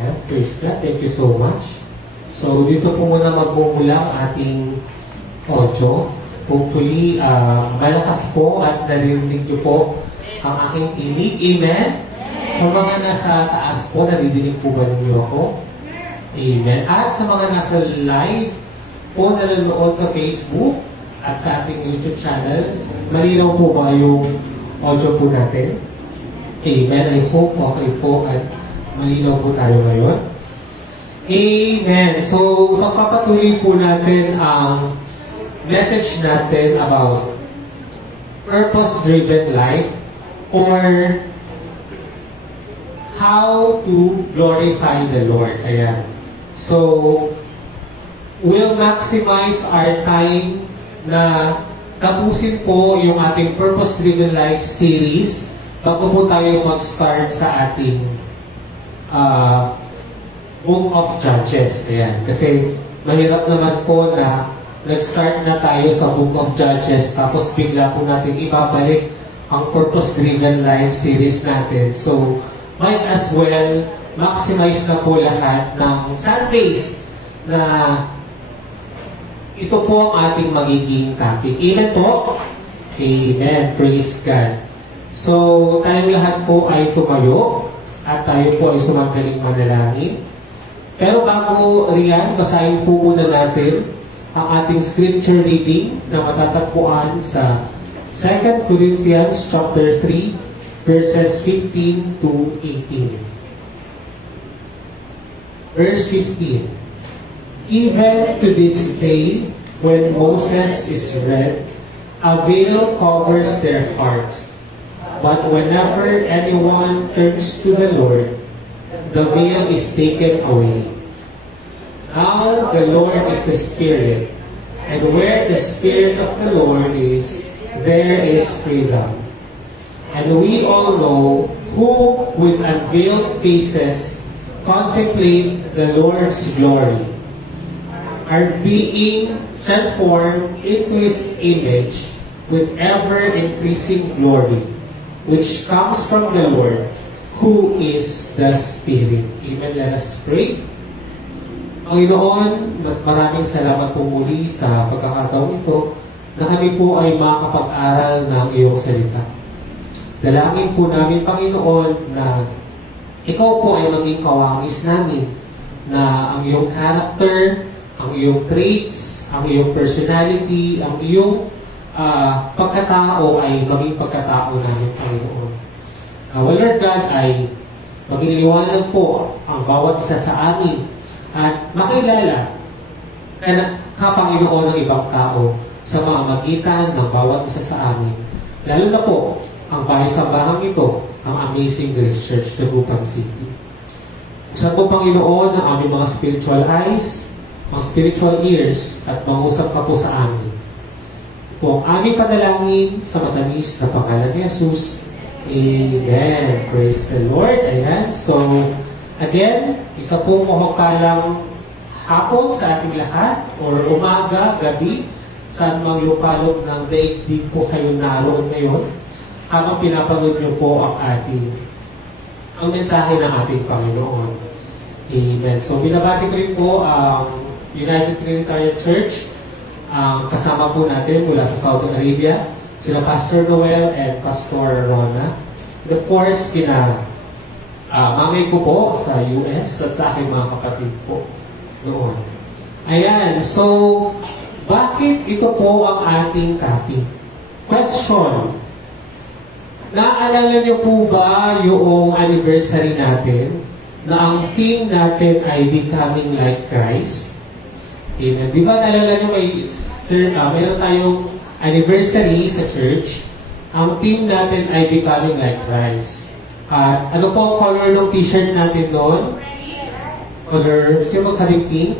Yeah, praise God. Thank you so much. So, dito po muna magmumula ang ating audio. Hopefully, malakas po at narinig niyo po ang aking tinig. Amen? Sa mga nasa taas po, narinig po ba ninyo ako? Amen. At sa mga nasa live po, nanonood sa Facebook at sa ating YouTube channel, malinaw po ba yung audio po natin? Amen. I hope okay po at malinaw po tayo ngayon. Amen. So, pagpapatuloy po natin ang message natin about purpose-driven life or how to glorify the Lord. Ayan. So, we'll maximize our time na tapusin po yung ating purpose-driven life series bago po tayo mag-start sa ating Book of Judges. Ayan. Kasi mahirap naman po na nag-start na tayo sa Book of Judges tapos bigla po natin ibabalik ang purpose-driven life series natin. So, might as well maximize na po lahat ng Sundays na ito po ang ating magiging topic. Amen po? Amen. Praise God. So, tayong lahat po ay tumayo at tayo po ay sumagaling manalangin. Pero bago riyan, basahin po muna natin ang ating scripture reading na matatagpuan sa 2 Corinthians chapter 3, verses 15 to 18. Verse 15. Even to this day, when Moses is read, a veil covers their hearts. But whenever anyone turns to the Lord, the veil is taken away. Now the Lord is the Spirit, and where the Spirit of the Lord is, there is freedom. And we all know who with unveiled faces contemplate the Lord's glory, are being transformed into His image with ever-increasing glory, which comes from the Lord, who is the Spirit. Amen. Let us pray. Panginoon, maraming salamat po muli sa pagkakataong ito na kami po ay makakapag-aral ng iyong salita. Dalangin po namin, Panginoon, na ikaw po ay maging kawangis namin, na ang iyong character, ang iyong traits, ang iyong personality, ang iyong pagkatao ay maging pagkatao namin, Panginoon. Lord God, ay maging liwanag po ang bawat isa sa amin at makilala ka, Panginoon, ng ibang tao sa mga magitan ng bawat isa sa amin. Lalo na po, ang bahay-sambahang ito, ang Amazing Grace Church, Dagupan City. Buksan po, Panginoon, ang aming mga spiritual eyes, mga spiritual ears, at mangusap ka po sa amin. Ito ang aming panalangin sa matamis na pangalan ni Jesus. Amen. Praise the Lord. Ayan. So, again, isa pong mahakalang hapon sa ating lahat, or umaga, gabi, saan mang lupalop ng daigdig po kayo naroon ngayon, habang pinapanood niyo po ang mensahe ng ating Panginoon. Amen. So, binabati ko rin po ang United Trinitarian Church, kasama po natin mula sa Saudi Arabia, sila Pastor Noel and Pastor Rona. And of course, mamay ko po sa US at sa aking mga kapatid po noon. Ayan, so, bakit ito po ang ating topic? Question. Naalala niyo po ba yung anniversary natin na ang theme natin ay Becoming Like Christ? Amen. Di ba naalala niyo mayroon tayong anniversary sa church? Ang theme natin ay Becoming Like Christ. At ano po ang color ng t-shirt natin doon? Color, sino sabi pink?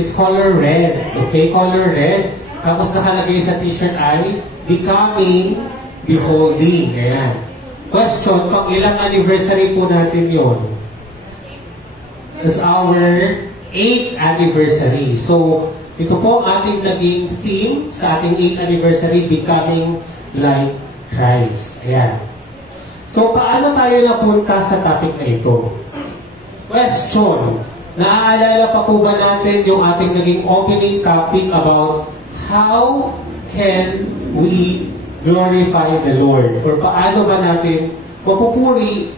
It's color red. Okay, color red. Tapos nakalagay sa t-shirt ay Becoming, Beholding. Ayan. Question, pang ilang anniversary po natin yon? It's our 8th anniversary. So, ito po ang ating naging theme sa ating 8th anniversary, Becoming Like Christ. Ayan. So, paano tayo napunta sa topic na ito? Question. Naaalala pa po ba natin yung ating naging opening topic about how can we glorify the Lord? Or paano ba natin mapupuri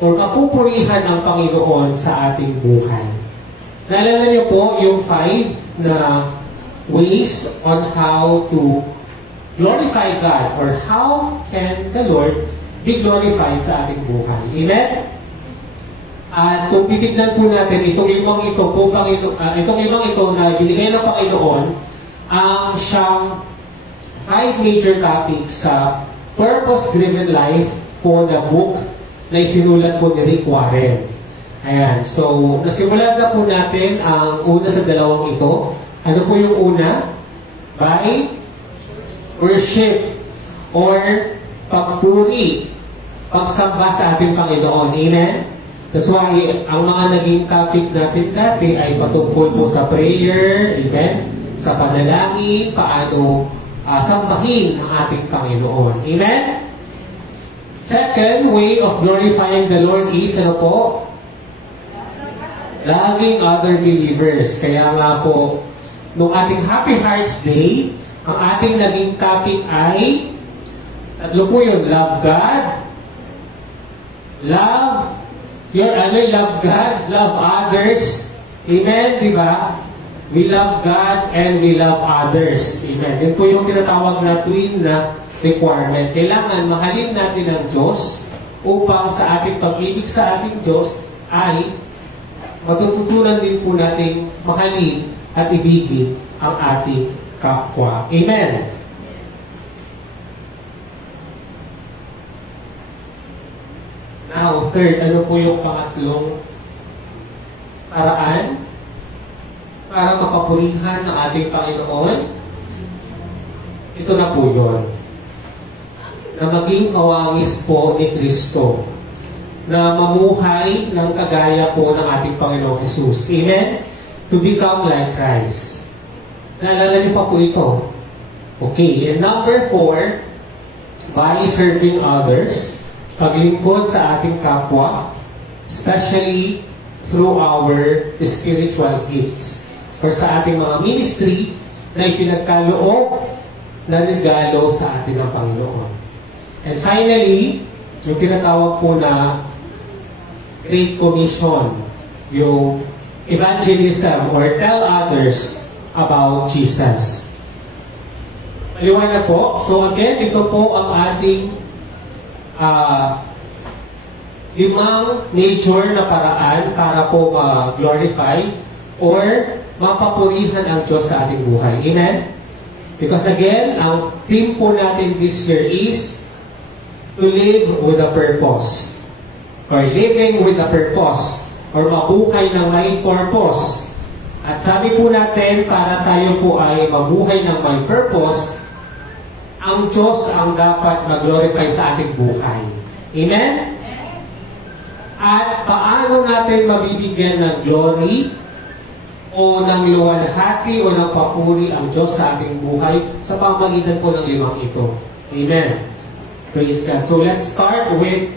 or mapupurihan ang Panginoon sa ating buhay? Naalala niyo po yung 5 na ways on how to glorify God or how can the Lord be glorified sa ating buhay. Amen? At kung titignan po natin, itong limang ito na binigay ng Panginoon, ang siyang 5 major topics sa Purpose-Driven Life po na book na isinulat po ni Rick Warren. Ayan. So, nasimulan na po natin ang una sa dalawang ito. Ano po yung una? By worship or pagpuri, pagsamba sa ating Panginoon. Amen? That's why, ang mga naging topic natin dati ay patungkol po sa prayer, amen? Sa panalangin, paano sambahin ang ating Panginoon. Amen? Second way of glorifying the Lord is, ano po? Loving other believers. Kaya nga po, nung ating Happy Hearts Day, ang ating naging topic ay, tatlo po yun, love God, love God, love others. Amen, di ba? We love God and we love others. Amen. Yun po yung tinatawag na twin na requirement. Kailangan mahalin natin ang Diyos upang sa ating pag-ibig sa ating Diyos ay matututunan din po natin mahalin at ibigin ang ating kapwa. Amen. Now, third, ano po yung pangatlong paraan para mapapurihan ng ating Panginoon? Ito na po yun. Na maging kawangis po ni Kristo. Na mamuhay ng kagaya po ng ating Panginoong Jesus. Amen? To become like Christ. Naalala niyo pa po ito. Okay, and number 4, by serving others, paglingkod sa ating kapwa, especially through our spiritual gifts or sa ating mga ministry na ipinagkaloob na regalo sa ating ng Panginoon. And finally, yung tinatawag po na Great Commission, yung evangelism or tell others about Jesus. Maliwanag po. So again, ito po ang ating limang major na paraan para po ma-glorify or mapapurihan ang Diyos sa ating buhay. Amen? Because again, ang theme po natin this year is to live with a purpose. Or living with a purpose. Or mabuhay ng may purpose. At sabi po natin, para tayo po ay mabuhay ng may purpose, ang Diyos ang dapat mag-glorify sa ating buhay. Amen? At paano natin mabibigyan ng glory o ng luwalhati o ng papuri ang Diyos sa ating buhay sa pamamagitan po ng limang ito. Amen. Praise God. So let's start with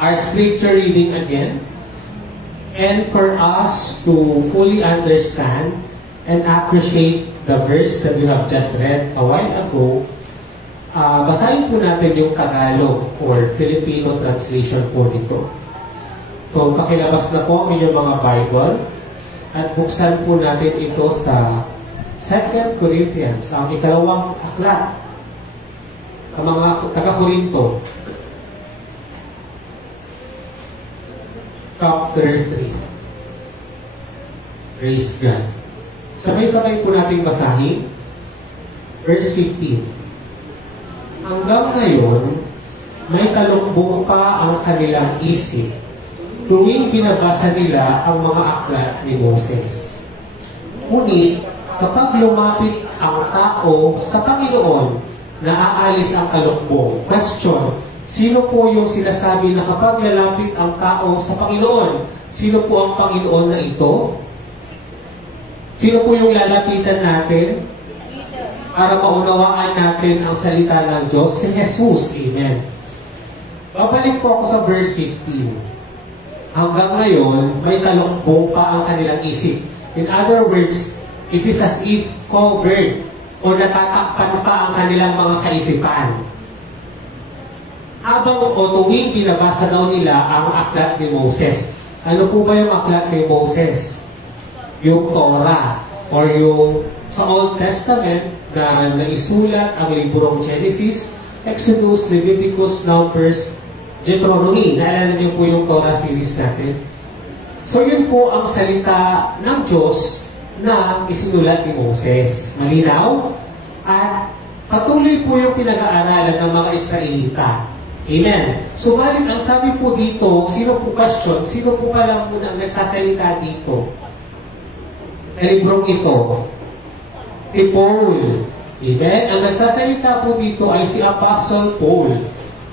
our scripture reading again. And for us to fully understand and appreciate the verse that we have just read a while ago, basahin po natin yung Tagalog or Filipino translation po nito. So, pakilabas na po ang inyong mga Bible at buksan po natin ito sa 2 Corinthians, ang ikalawang aklat ang mga taga-Korinto, chapter 3. Praise God. Sabay-sabay po natin basahin verse 15. Hanggang ngayon, may talumbong pa ang kanilang isip tuwing binabasa nila ang mga aklat ni Moses. Ngunit, kapag lumapit ang tao sa Panginoon, naaalis ang talumbong. Question, sino po yung sinasabi na kapag lalapit ang tao sa Panginoon? Sino po ang Panginoon na ito? Sino po yung lalapitan natin para maunawaan natin ang salita ng Diyos? Si Jesus. Amen. Babalik po ako sa verse 15. hanggang ngayon, may talukbong pa ang kanilang isip. In other words, it is as if covered o natatakpan pa ang kanilang mga kaisipan. Habang o tuwing binabasa daw nila ang aklat ni Moses. Ano po ba yung aklat ni Moses? Yung Torah or yung sa Old Testament na naisulat ang librong Genesis, Exodus, Leviticus, Numbers, Deuteronomy. Naalala niyo po yung Torah series natin. So yun po ang salita ng Diyos na isinulat ni Moses. Malinaw? At patuloy po yung pinag-aaralan ng mga Israelita. Amen. Subalit, ang sabi po dito, sino po question? Sino po pa lang muna ang nagsasalita dito? Sa librong ito, si Paul. Amen. Ang nagsasalita po dito ay si Apostle Paul,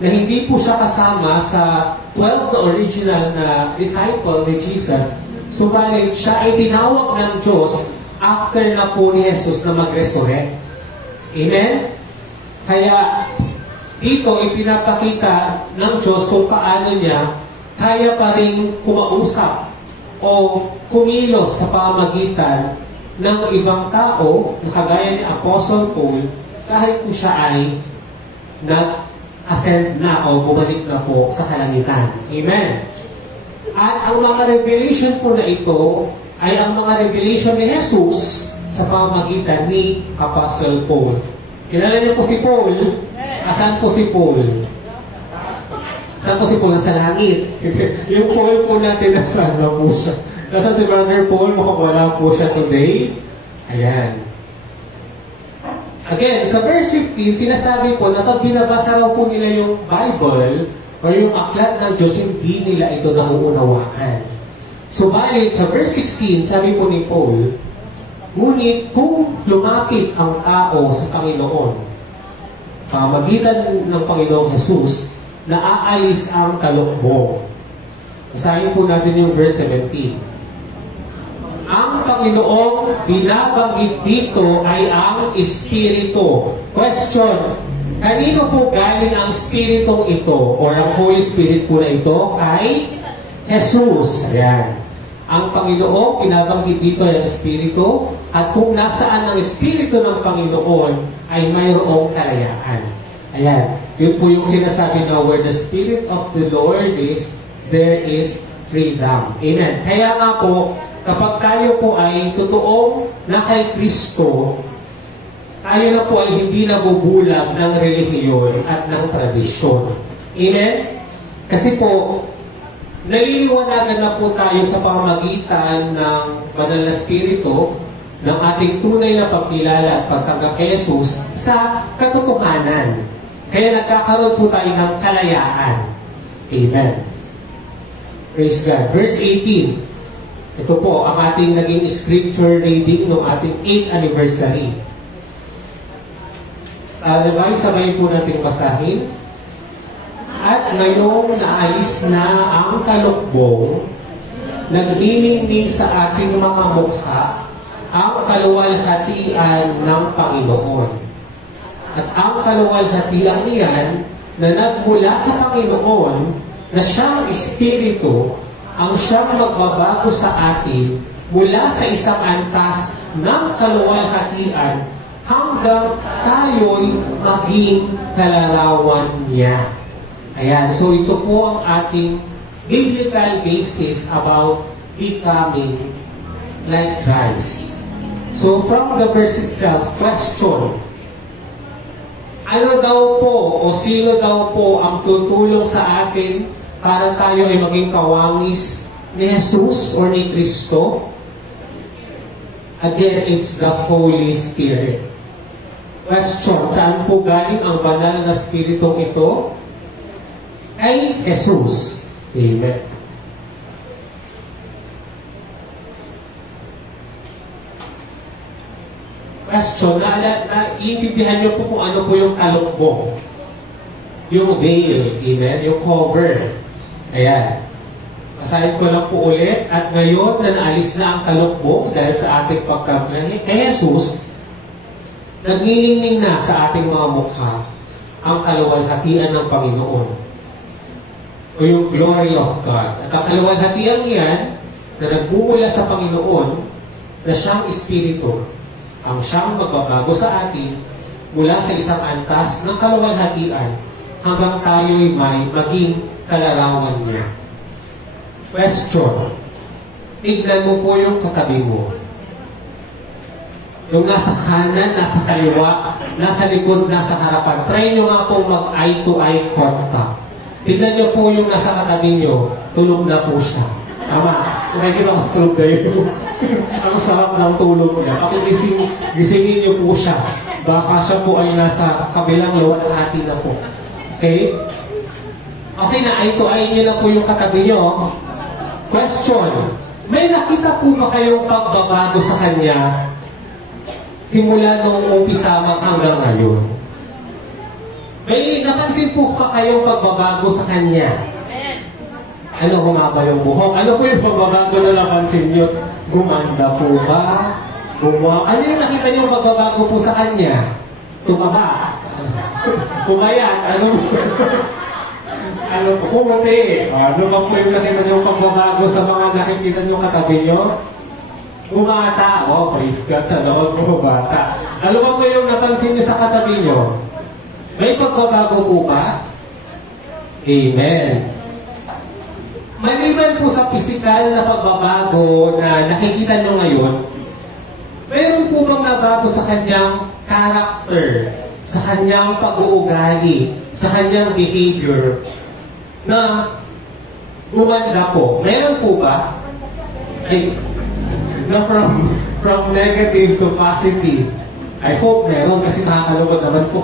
na hindi po siya kasama sa 12 na original na disciple ni Jesus. Subalit, siya ay tinawag ng Diyos after na po ni Jesus na mag-resurrect. Amen? Kaya, dito ipinapakita ng Diyos kung paano niya kaya pa rin kumausap o kumilos sa pamamagitan ng ibang tao na kagaya ni Apostle Paul kahit po siya ay nag-ascend na o bumalik na po sa kalangitan. Amen. At ang mga revelation po na ito ay ang mga revelation ni Jesus sa pamamagitan ni Apostle Paul. Kilala niyo po si Paul? Asan po si Paul? Saan po si Paul? Sa langit. Yung Paul po natin, nasaan na po siya? Nasaan si Brother Paul? Mukhang wala po siya today. Ayan. Again, sa verse 15, sinasabi po na pag binabasa raw po nila yung Bible o yung aklat ng Diyos, hindi nila ito nauunawaan. Subalit, sa verse 16, sabi po ni Paul, ngunit kung lumapit ang tao sa Panginoon, pamagitan ng Panginoong Jesus, naaalis ang talukbong. Basahin po natin yung verse 17. Ang Panginoong binabanggit dito ay ang Espiritu. Question, kanino po galing ang Espiritong ito or ang Holy Spirit po na ito? Kay Jesus. Ayan. Ang Panginoong binabanggit dito ay ang Espiritu at kung nasaan ang Espiritu ng Panginoon ay mayroong kalayaan. Ayan. Yun po yung sinasabi na where the Spirit of the Lord is, there is freedom. Amen. Kaya nga po, kapag tayo po ay totoong na kay Kristo, tayo na po ay hindi nabubulag ng relihiyon at ng tradisyon. Amen? Kasi po, naliliwanagan na po tayo sa pamamagitan ng Banal na Espiritu ng ating tunay na pagkilala at pagtanggap kay Jesus sa katotohanan. Kaya nagkakaroon po tayo ng kalayaan. Amen. Praise God. Verse 18. Ito po ang ating naging scripture reading ng ating 8th anniversary. Sabay po natin basahin. At ngayong naalis na ang talukbong, nagniningning sa ating mga mukha ang kaluwalhatian ng Panginoon. At ang kaluwalhatian niyan na nagmula sa Panginoon na siyang Espiritu ang siyang magbabago sa atin mula sa isang antas ng kaluwalhatian hanggang tayo'y maging kalarawan niya. Ayan, so ito po ang ating biblical basis about becoming like Christ. So from the verse itself, question, ano daw po o sino daw po ang tutulong sa atin para tayo ay maging kawangis ni Jesus or ni Kristo? Again, it's the Holy Spirit. Question, saan po galing ang banal na Spiritong ito? Ay Jesus. Amen. Question, iintindihan niyo po kung ano po yung talukbong. Yung veil, amen, yung cover. Ayan. Basahin ko lang po ulit. At ngayon na naalis na ang talukbong dahil sa ating pagkakanya kay Jesus, nagniningning na sa ating mga mukha ang kaluwalhatian ng Panginoon. o yung glory of God. At ang kaluwalhatian yan na nagmumula sa Panginoon na siyang Espiritu, ang siyang magbabago sa atin mula sa isang antas ng kaluwalhatian hanggang tayo'y may maging kalarawan niya. Question. Tignan mo po yung katabi mo. Yung nasa kanan, nasa kaliwa, nasa likod, nasa harapan. Try nyo nga pong mag-eye-to-eye contact. Tignan nyo po yung nasa katabi nyo, tulog na po siya. Tama, nakikita ko sa tulog kayo. Ang sarap ng tulog niya. Gisingin nyo po siya. Baka siya po ay nasa kabilang luwalhati na po. Okay? Okay na, eye-to-eye nyo na po yung katabi nyo. Question. May nakita po ba kayong pagbabago sa kanya simula nung umpisa hanggang ngayon? May napansin po pa kayong pagbabago sa kanya? Ano, humaba yung buhok? Ano po yung pagbabago na napansin nyo? Gumanda po ba? Ano yung nakita nyo pagbabago po sa kanya? Tumaba? Pumayat? Ano po? Pumuti? Ano ba po yung nakita nyo pagbabago sa mga nakikita nyo katabi nyo? Bumata. Oh, praise God. Sa loob mo, bata. Ano ba po yung napansin nyo sa katabi nyo? May pagbabago po ba? Amen. Maliban po sa physical na pagbabago na nakikita nyo ngayon, mayroon po bang nabago sa kanyang character, sa kanyang pag-uugali, sa kanyang behavior, na gumanda po? Meron po ba? Ay, na from negative to positive. I hope meron kasi nakakalungkot naman po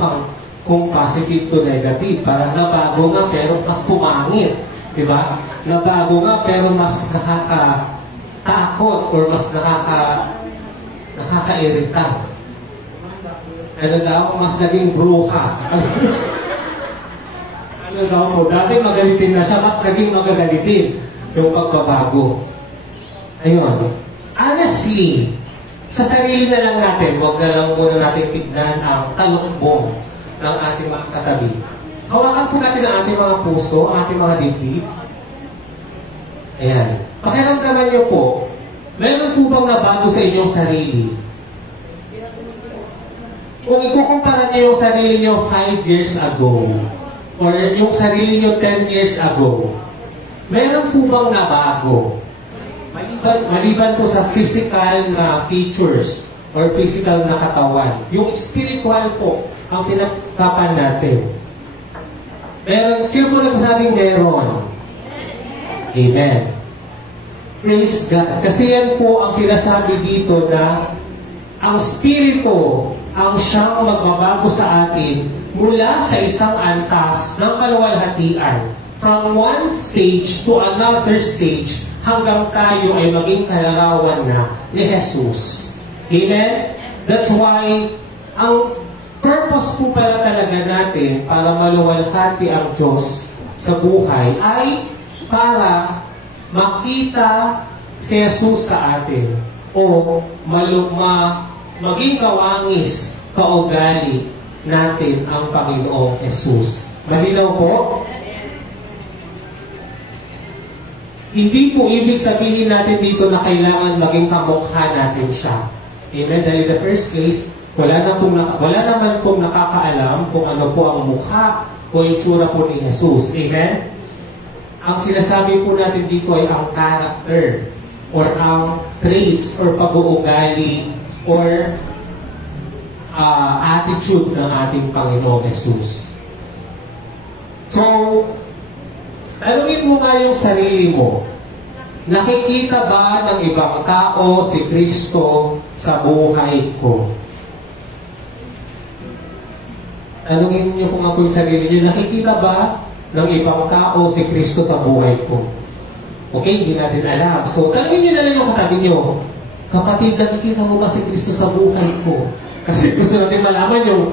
kung positive to negative. Parang nabago nga pero mas pumangit. Diba? Nabago nga pero mas nakakatakot or mas nakakairita. Ano daw? Mas naging bruha. Ano daw po? Dati magalitin na siya, mas naging magagalitin yung pagbabago. Ayun. Honestly, sa sarili na lang natin, huwag na lang muna natin tignan ang talukbong ng ating mga katabi. Hawakan po natin ang ating mga puso, ang ating mga dibdib. Ayan. Pakiramdaman niyo po, meron po bang nabago sa inyong sarili? Kung ikukumpara niyo yung sarili niyo 5 years ago, or yung sarili niyo 10 years ago, meron po bang nabago? Maliban po sa physical na features or physical na katawan. Yung spiritual po ang pinagtapan natin. Meron, sino po nagsabing meron? Amen. Praise God. Kasi yan po ang sinasabi dito na ang Espiritu ang siyang magbabago sa atin mula sa isang antas ng kaluwalhatian from one stage to another stage hanggang tayo ay maging kalarawan na ni Jesus. Amen? That's why ang purpose po pala talaga natin para maluwalhati ang Diyos sa buhay ay para makita si Jesus sa atin o maging kawangis, kaugali natin ang Panginoong Jesus. Malinaw po? Hindi po ibig sabihin natin dito na kailangan maging kamukha natin siya. Amen? Dahil in the first place, wala naman pong nakakaalam kung ano po ang mukha o itsura po ni Jesus. Amen? Ang sinasabi po natin dito ay ang character or ang traits or pag-uugali or attitude ng ating Panginoong Jesus. So, tanungin mo nga yung sarili mo, nakikita ba ng ibang tao si Kristo sa buhay ko? Tanungin niyo kung ako yung sarili niyo, nakikita ba ng ibang tao si Kristo sa buhay ko? Okay, hindi natin alam. So, tanungin niyo na lang yung katabi niyo, kapatid, nakikita mo ba si Kristo sa buhay ko? Kasi gusto natin malaman yung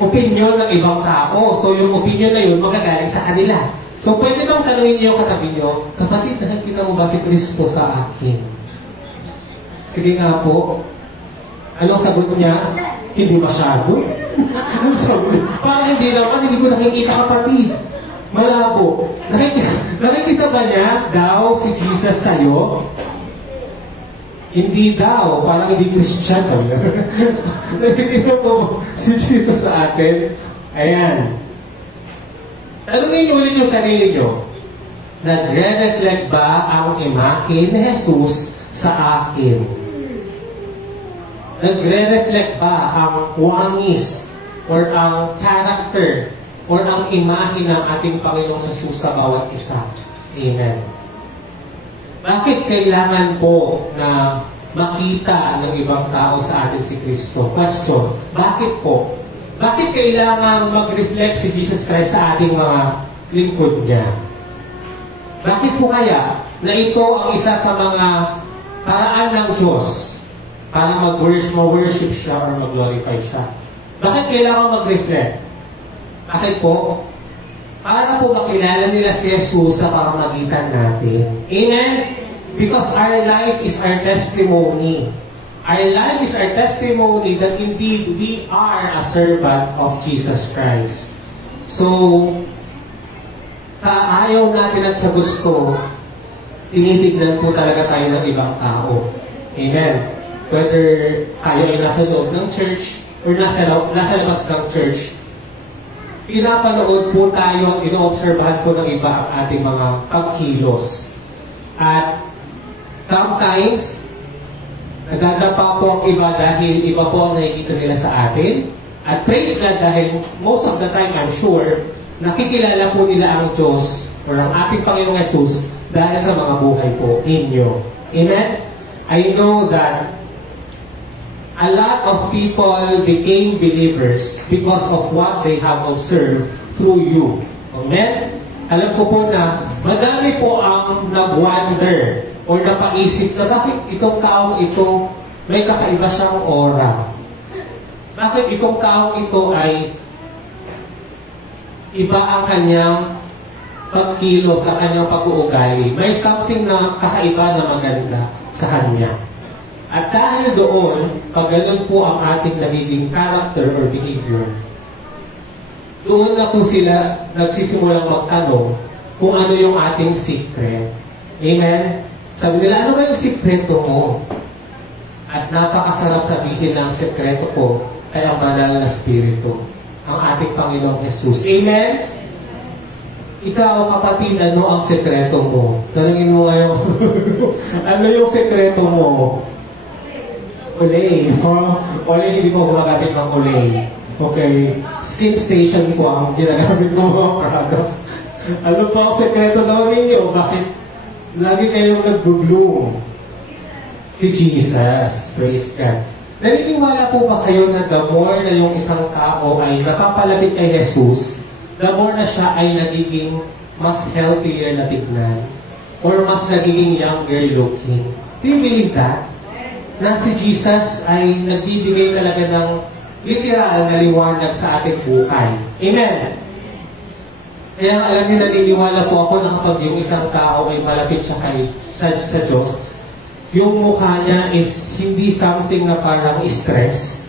opinion ng ibang tao. So, yung opinion na yun, magagaling sa kanila. So, pwede bang tanungin niyo yung katabi niyo, kapatid, nakikita mo ba si Kristo sa akin? Sige nga po. Anong sagot niya? Hindi masyado. Anong sagot? Parang hindi naman, hindi ko nakikita kapatid. Malabo. Nakikita ba niya daw si Jesus sa'yo? Hindi daw. Parang hindi Christian. Nakikita po si Jesus sa atin. Ayan. Tanungin niyo ulit yung sarili niyo. Nagre-reflect ba ang imahe ni Jesus sa akin? Nagre-reflect ba ang wangis or ang character or ang imahe ng ating Panginoong Jesus sa bawat isa? Amen. Bakit kailangan po na makita ng ibang tao sa atin si Kristo? Question, bakit po? Bakit kailangan mag-reflect si Jesus Christ sa ating mga lingkod niya? Bakit po kaya na ito ang isa sa mga paraan ng Diyos para mag-worship siya or mag-glorify siya? Bakit kailangan mag-reflect? Bakit po? Para po makilala nila si Jesus sa pamamagitan natin. Amen? Because our life is our testimony. Our life is our testimony that indeed we are a servant of Jesus Christ. So, sa ayaw natin at sa gusto, tinitignan po talaga tayo ng ibang tao. Amen. Whether tayo ay nasa loob ng church or nasa labas ng church, pinapanood po tayo, ino-obserbahan po ng iba ang ating mga pagkilos. At sometimes, nagdadapa po ang iba dahil iba po ang nakikita nila sa atin. At praise God dahil most of the time, I'm sure, nakikilala po nila ang Diyos or ang ating Panginoong Jesus dahil sa mga buhay po ninyo. Amen? I know that a lot of people became believers because of what they have observed through you. Amen? Alam ko po na madami po ang nag-wonder or napaisip na bakit itong taong ito may kakaiba siyang aura. Bakit itong taong ito ay iba ang kanyang pagkilos, sa kanyang pag-uugali. May something na kakaiba na maganda sa kanya. At dahil doon, pag ganun po ang ating nagiging character or behavior, doon na po sila nagsisimulang magtanong kung ano yung ating secret. Amen? Sabi nila, ano ba yung sikreto mo? At napakasarap sabihin na ang sikreto ko ay ang banal na spirito, ang ating Panginoong Jesus. Amen? Ikaw, kapatid, ano ang sekreto mo? Tanungin mo ngayon, ano yung sekreto mo? Olay. Olay, hindi ko gumagamit ng olay. Okay. Skin station ko ang ginagamit ko mga products. Ano po ang sekreto daw ninyo? Bakit lagi kayong nag-bloom? Si Jesus. Praise God. Naniniwala po ba kayo na the more na yung isang tao ay napapalapit kay Jesus, the more na siya ay nagiging mas healthier na tignan or mas nagiging younger looking? Do you believe that? Na si Jesus ay nagbibigay talaga ng literal na liwanag sa ating buhay. Amen? Kaya alam niyo, naniniwala po ako na kapag yung isang tao ay malapit siya sa Diyos, yung mukha niya is hindi something na parang stress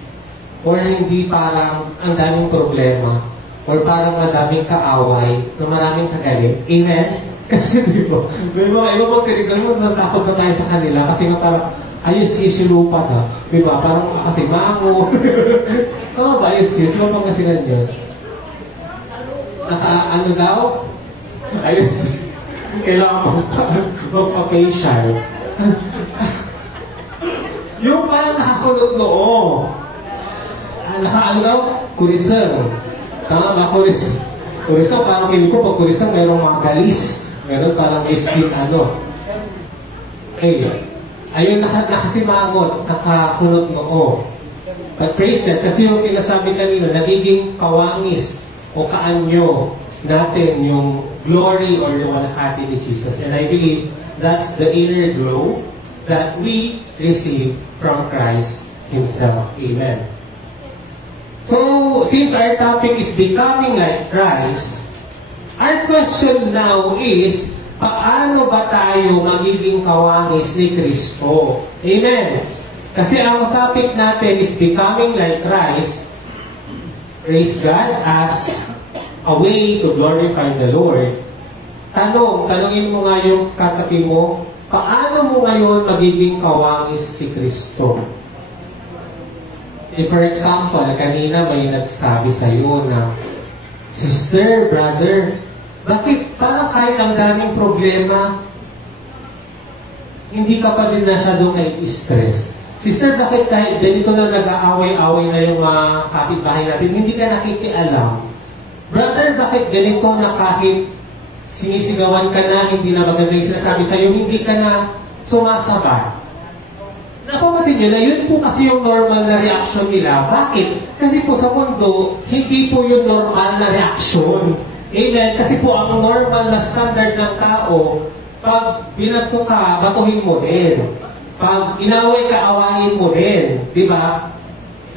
or hindi parang ang daming problema or parang madaming kaaway na maraming kagalit. Amen? Kasi di ba, may mga iba mga kinigan mo, natakot na tayo sa kanila kasi nga parang ayos sisilupa na. Di ba? Parang kasi mango. Tama ba? Ayos sis. Ano pang kasi ganyan? Ano daw? Ayos sis. Kailangan magpa-facial. Yung parang nakakulot noo. Ano daw? Kurisang. Tama ba? Kurisang. Parang hindi ko pag kurisang mayroong mga galis. Meron parang may skin ano. Ayun, nakasimangot, nakakulot noo. But praise God, kasi yung sinasabi kanina, nagiging kawangis o kaanyo natin yung glory or yung walhati ni Jesus. And I believe that's the inner glow that we receive from Christ Himself. Amen. So, since our topic is becoming like Christ, our question now is, paano ba tayo magiging kawangis ni Kristo? Amen. Kasi ang topic natin is becoming like Christ. Praise God, as a way to glorify the Lord. Tanungin mo nga yung katabi mo, paano mo ngayon magiging kawangis si Kristo? For example, kanina may nagsabi sa iyo na, Sister, brother, bakit parang kahit ang daming problema, hindi ka pa din masyadong nai-stress? Sister, bakit kahit ganito na nag-aaway-aaway na yung mga kapitbahay natin, hindi ka nakikialam? Brother, bakit ganito na kahit sinisigawan ka na, hindi na maganda yung sinasabi sa'yo, hindi ka na sumasabat? Napapansin nyo na yun po kasi yung normal na reaction nila. Bakit? Kasi po sa mundo, hindi po yung normal na reaction. Amen? Kasi po ang normal na standard ng tao, pag binato ka, batuhin mo din. Pag inaway ka, awayin mo din. Di ba?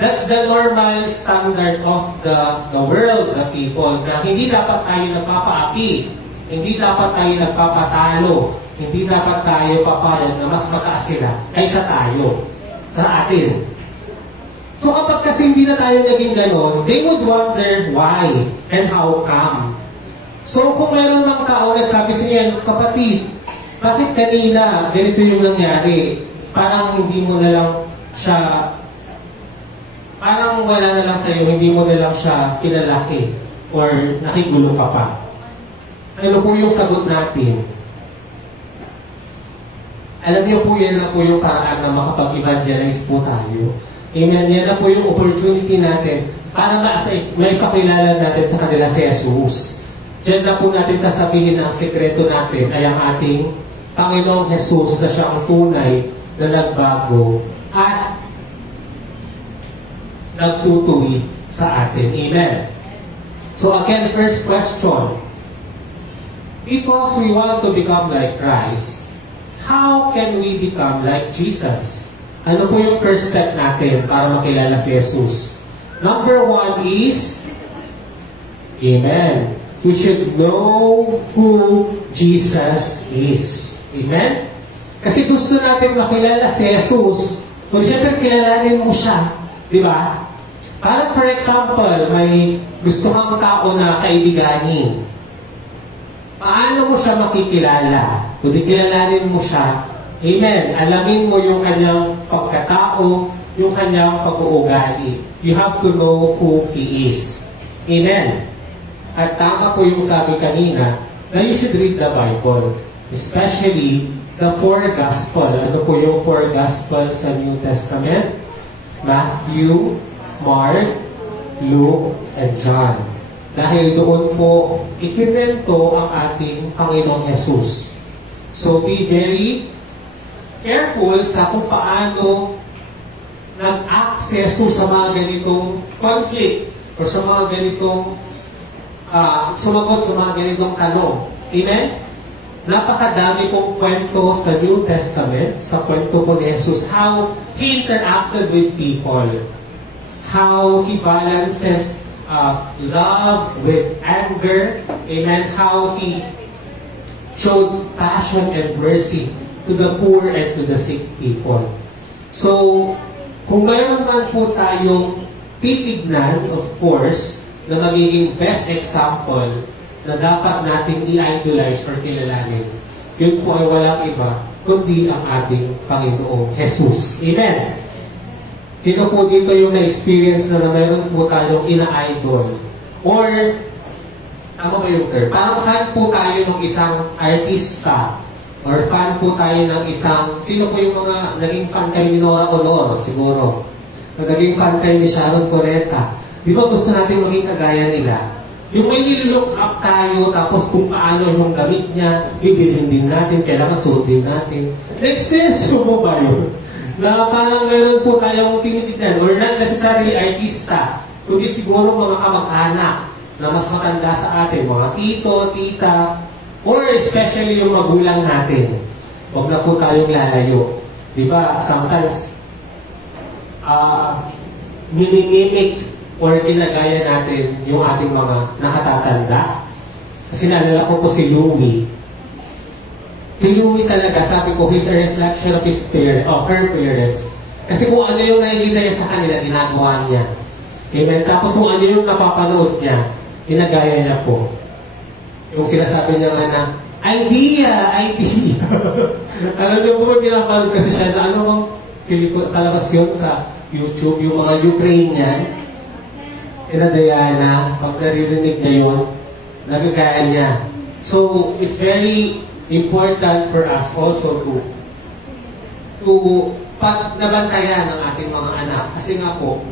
That's the normal standard of the world, the people. Na hindi dapat tayo nagpapaapi. Hindi dapat tayo nagpapatalo. Hindi dapat tayo papayag na mas mataas sila kaysa tayo. Sa atin. So kapag kasi hindi na tayo naging ganon, they would wonder why and how come. So kung meron ng tao na sabi sa inyo, kapatid, bakit kanina ganito yung nangyari? Parang hindi mo na lang siya, parang wala na lang sa'yo, hindi mo na lang siya pinalaki or nakigulo ka pa. Ano po yung sagot natin? Alam niyo po, yan na po yung paraan na makapag-evangelize po tayo. Amen. Yan na po yung opportunity natin para may pakilala natin sa kanila si Jesus. Diyan na po natin sasabihin ang sekreto natin ay ang ating Panginoong Jesus na siya ang tunay na nagbago at nagtutuwid sa atin. Amen. So again, first question. Because we want to become like Christ, how can we become like Jesus? Ano po yung first step natin para makilala si Jesus? Number 1 is, Amen, we should know who Jesus is. Amen? Kasi gusto natin makilala si Jesus, kung siyempre kilalanin mo siya. Di ba? Parang for example, may gusto kang tao na kaibiganin. Paano mo siya makikilala? Kung di kilalanin mo siya, Amen, alamin mo yung kanyang pagkatao, yung kanyang pag-uugali. You have to know who He is. Amen. At tama po yung sabi kanina, na you should read the Bible. Especially the 4 Gospel. Ano po yung 4 Gospel sa New Testament? Matthew, Mark, Luke, and John. Dahil doon po, ikinento ang ating Panginoong Jesus. So be very careful sa kung paano nag-act si Jesus sa mga ganitong conflict o sa mga ganitong sumagot sa mga ganitong tanong. Amen? Napakadami pong kwento sa New Testament, sa kwento po ni Jesus, how He interacted with people, how He balances love with anger, amen, how He showed passion and mercy to the poor and to the sick people. So, kung mayroon man po tayong titignan, of course, na magiging best example na dapat natin i-idolize or kilalanin, yun po ay walang iba, kundi ang ating Panginoong Jesus. Amen! Sino po dito yung na-experience na mayroon po tayong ina-idol? Or, tama ba yung term? Parang fan po tayo ng isang artista. Or fan po tayo ng isang, sino po yung mga naging fan kayo ni Nora Honor, siguro? Naging fan kayo ni Sharon Coreta. Di ba gusto natin maging kagaya nila? Yung may nilook up tayo, tapos kung paano yung gamit niya, bibilhin din natin, kailangan suot din natin. Na-experience mo ba yun? Na parang meron po tayong tinitignan, or not necessarily artista, kundi siguro mga kamag-anak na mas matanda sa atin, mga tito, tita, or especially yung magulang natin. Huwag na po tayong lalayo. Di ba? Sometimes, minimimik or ginagaya natin yung ating mga nakatatanda. Kasi naalala ko po si Louie. Si Louie talaga, sabi ko, he's a reflection of his parents, of her parents. Kasi kung ano yung nakikita niya sa kanila, ginagawa niya. Amen? Tapos kung ano yung napapanood niya, Ginagaya niya po. Yung sinasabi niya nga na, idea! Alam niyo po, pinapanood kasi siya na ano bang palabas yun sa YouTube, yung mga Ukrainian, sina Diana, pag naririnig niya yun, nagagaya niya. So, it's very important for us also to nabantayan ng ating mga anak. Kasi nga po,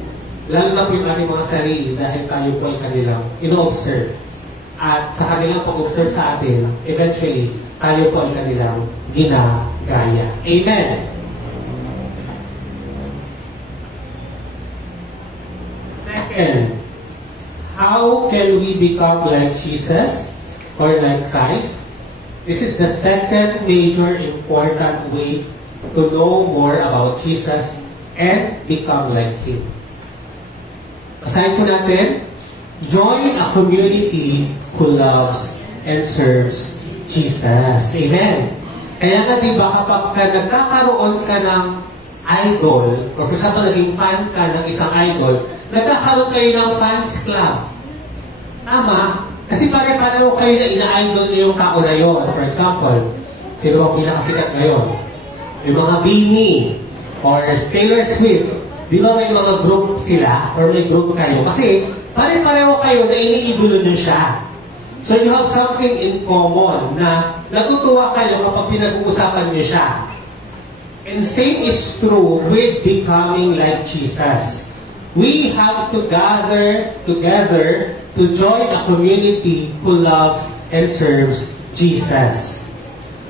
lalo na po yung ating mga sarili dahil tayo po ay kanilang ino-observe. At sa kanilang pag-observe sa atin, eventually, tayo po ay kanilang ginagaya. Amen! Second, how can we become like Jesus or like Christ? This is the second major important way to know more about Jesus and become like Him. Basahin po natin, join a community who loves and serves Jesus. Amen. Kaya nga diba kapag nagkakaroon ka ng idol, or for example, naging fan ka ng isang idol, nagkakaroon kayo ng fans club. Tama? Kasi pare-pareho kayo na ina-idol niyo yung tao na yun. For example, sino ang pinakasikat ngayon? Yung mga Beanie or Taylor Swift. Di ba may mga group sila or may group kayo? Kasi pare-pareho kayo na iniidolo niyo siya. So you have something in common na natutuwa kayo kapag pinag-uusapan niyo siya. And same is true with becoming like Jesus. We have to gather together to join a community who loves and serves Jesus.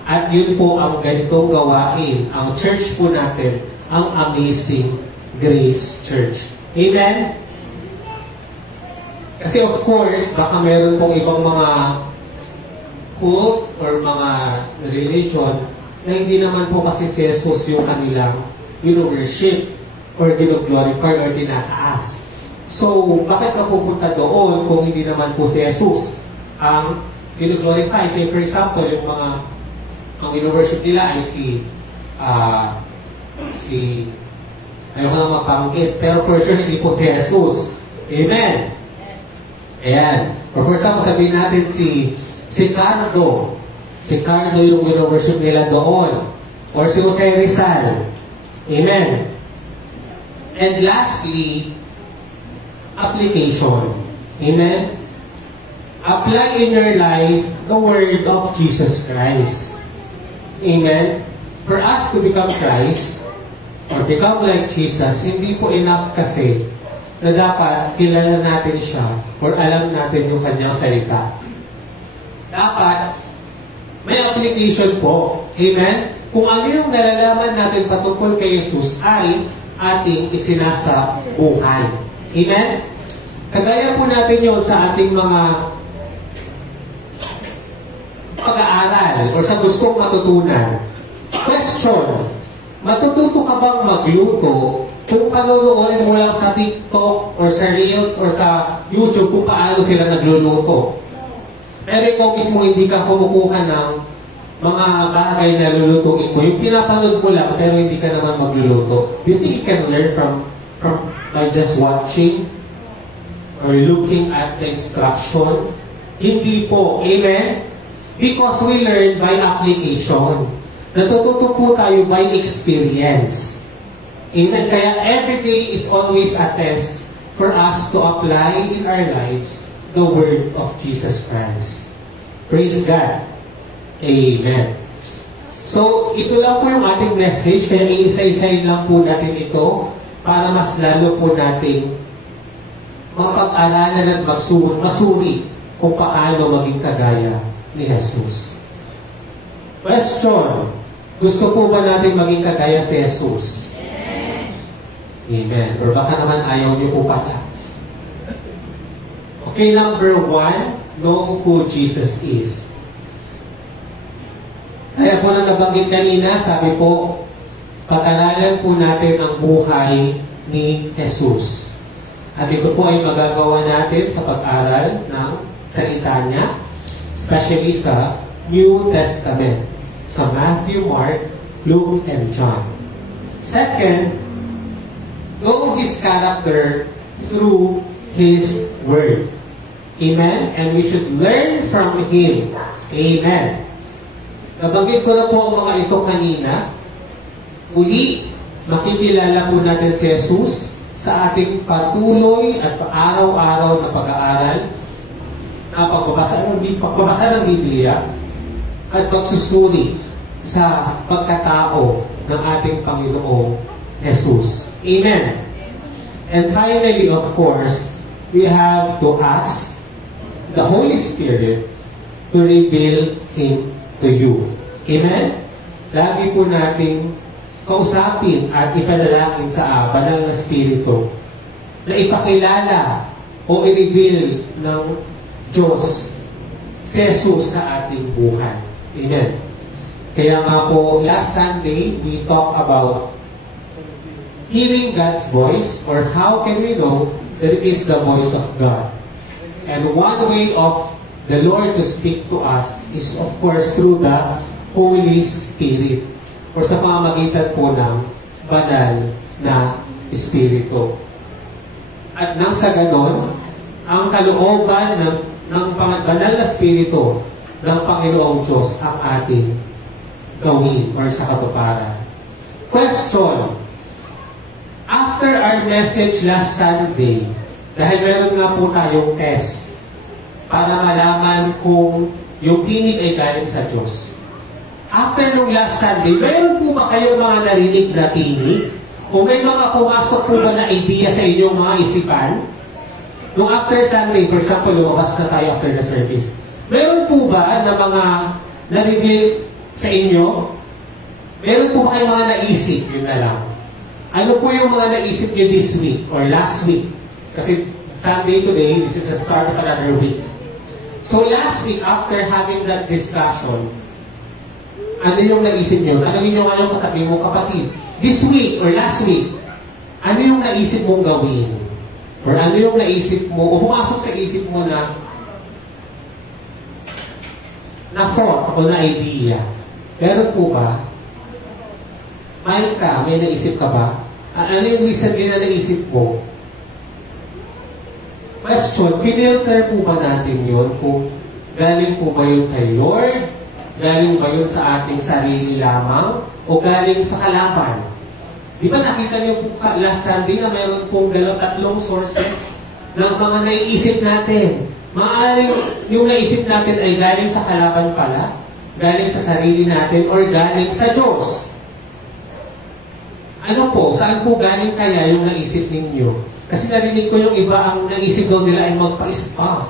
At yun po ang ganitong gawain, ang church po natin, ang Amazing Grace Church. Amen? Kasi of course, baka meron pong ibang mga cult or mga religion na hindi naman po kasi si Jesus yung kanilang worship or gino-glorify or tinataas. So, bakit ka pupunta doon kung hindi naman po si Jesus ang gino-glorify? Say, for example, yung mga ang gino-worship nila ay ayoko na mapanggit, pero for sure hindi po si Jesus. Amen? Ayan. Or for example, sabihin natin si Cardo. Si Cardo yung gino-worship nila doon. Or si Jose Rizal. Amen? And lastly, application. Amen? Apply in your life the word of Jesus Christ. Amen? For us to become Christ, or become like Jesus, hindi po enough kasi na dapat kilala natin siya or alam natin yung kanyang salita. Dapat may application po. Amen? Kung ano yung nalalaman natin patungkol kay Jesus ay ating isinasa buhay. Amen? Kagaya po natin yun sa ating mga pag-aaral o sa gustong matutunan. Question, matututo ka bang magluto kung panunood mo lang sa TikTok or sa Reels or sa YouTube kung paano sila nagluluto? Pero ikaw mismo hindi ka kumukuha ng mga bagay na lulutuin mo. Yung pinapanood mo lang pero hindi ka naman magluluto. Do you think you can learn from by just watching or looking at the instruction? Hindi po. Amen? Because we learn by application. Natututo po tayo by experience. Amen? Kaya every day is always a test for us to apply in our lives the word of Jesus Christ. Praise God. Amen. So, ito lang po yung ating message. Kaya iisa-isayin lang po natin ito para mas lalo po nating mapag-aralan at masuri kung paano maging kagaya ni Jesus. Question. Gusto po ba natin maging kagaya si Jesus? Amen. Or baka naman ayaw niyo po pala. Okay, number 1, know who Jesus is. Kaya po na nabanggit kanina, sabi po, pag-aralan po natin ang buhay ni Jesus. At ito po ay magagawa natin sa pag-aral ng salita niya, especially sa New Testament, sa Matthew, Mark, Luke, and John. Second, know His character through His Word. Amen? And we should learn from Him. Amen. Nabanggit ko na po ang mga ito kanina. Uli, makikilala po natin si Jesus sa ating patuloy at araw-araw na pag-aaral, na pagbabasa ng Biblia, at pagsusuri sa pagkatao ng ating Panginoong Jesus. Amen. And finally, of course, we have to ask the Holy Spirit to reveal Him to you. Amen? Lagi po nating kausapin at ipanalangin sa banal na Espiritu na ipakilala o i-reveal ng Diyos si Jesus sa ating buhay. Amen. Kaya nga po, last Sunday, we talk about hearing God's voice, or how can we know that it is the voice of God. And one way of the Lord to speak to us is, of course, through the Holy Spirit, or sa pamamagitan po ng banal na Espiritu. At nang sa ganon, ang kalooban ng banal na Espiritu ng Panginoong Diyos ang ating gawin or sa katuparan. Question. After our message last Sunday, dahil meron nga po tayong test para malaman kung yung tinig ay galing sa Diyos. After nung last Sunday, meron po ba kayong mga narinig na tinig? O may mga pumasok po ba na idea sa inyong mga isipan? Nung after Sunday, for example, lumabas na tayo after the service, meron po ba na mga na-reveal sa inyo? Meron po ba kayong mga naisip? Yun na lang. Ano po yung mga naisip niyo this week or last week? Kasi Sunday today, this is the start of another week. So last week, after having that discussion, ano yung naisip niyo? Ano yung nga yung katabi mo, kapatid? This week or last week, ano yung naisip mong gawin? Or ano yung naisip mo, o pumasok sa isip mo na thought o na idea? Meron po ba? May naisip ka ba? Ano yung recently na naisip mo? Question, pinilter po ba natin yun? Kung galing po ba yun kay Lord? Galing ba yun sa ating sarili lamang? O galing sa kalaban? Di ba nakita niyo po last Sunday na mayroon pong tatlong sources ng mga naiisip natin? Maaaring yung naisip natin ay galing sa kalaban pala, galing sa sarili natin, or galing sa Diyos. Ano po? Saan po galing kaya yung naisip ninyo? Kasi narinig ko yung iba, ang naisip daw nila ay magpa-spa.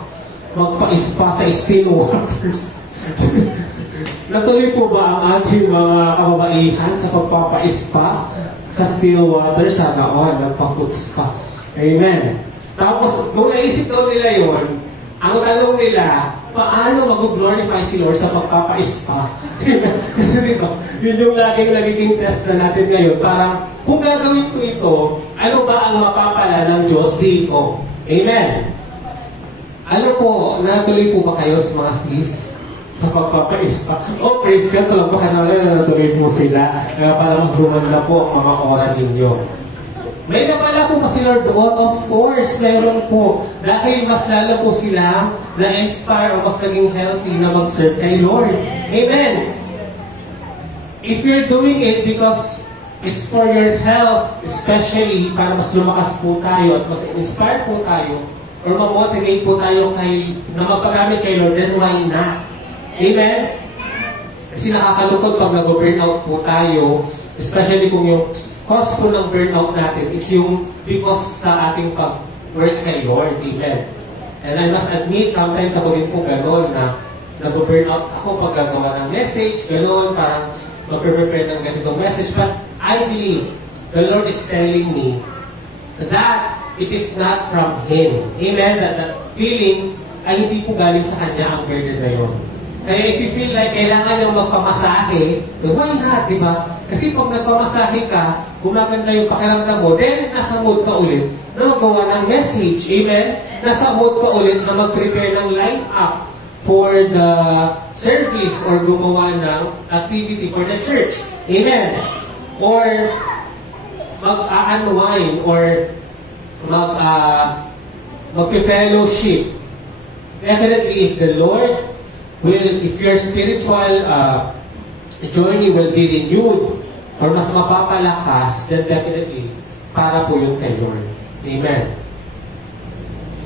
Magpa-spa sa still waters. Natuloy po ba ang ating mga kababaihan sa pagpapa-spa sa still waters? Sana all, nagpa-put-spa. Amen. Tapos, nung naisip daw nila yun, ang tanong nila, paano mag-glorify si Lord sa pagpapa-spa? Kasi diba, yun yung nagiging test na natin ngayon. Parang, kung gagawin ko ito, ano ba ang mapapala ng Diyos dito? Amen. Ano po, natuloy po ba kayo sa mga sis sa pagpapa-spa? Oh, praise God, talaga na natuloy po sila. Kaya para mas gumanda po ang mga oras ninyo. May napala po si Lord doon? Of course, meron po. Dahil mas lalo po sila na-inspire o mas naging healthy na mag-serve kay Lord. Amen. If you're doing it because it's for your health, especially para mas lumakas po tayo at mas inspire po tayo or ma-motivate po tayo na magpagamit kay Lord, then why not? Amen? Kasi nakakalungkot pag nag-burnout po tayo, especially kung yung cause po ng burnout natin is yung because sa ating pag-work kay Lord. Amen. And I must admit, sometimes ako din po gano'n na nag-burnout ako pag gagawa ng message, gano'n, parang mag-prepare ng ganitong message. But I believe the Lord is telling me that it is not from Him. Amen? That feeling ay hindi po galing sa Kanya ang burden na yun. Kaya if you feel like kailangan yung magpamasahe, why not, di ba? Kasi pag nagpamasahe ka, gumaganda yung pakiramdam mo, then nasa mood ka ulit na magawa ng message. Amen? Nasa mood ka ulit na mag-prepare ng line-up for the service or gumawa ng activity for the church. Amen? Or mag-unwind or mag-fellowship definitely if the Lord will, if your spiritual journey will be renewed or mas mapapalakas, then definitely para po yung kay Lord. Amen.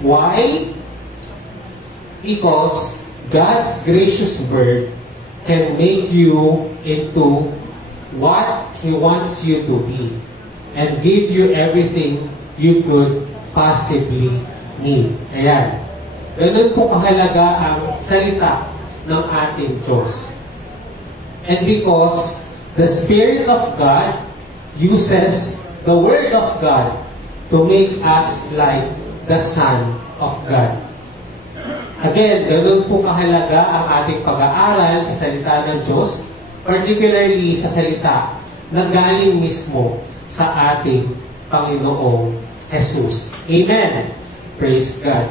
Why? Because God's gracious word can make you into what He wants you to be and give you everything you could possibly need. Ayan. Ganun po kahalaga ang salita ng ating Diyos. And because the Spirit of God uses the Word of God to make us like the Son of God. Again, ganun po kahalaga ang ating pag-aaral sa salita ng Diyos, particularly sa salita na galing mismo sa ating Panginoong Jesus. Amen. Praise God.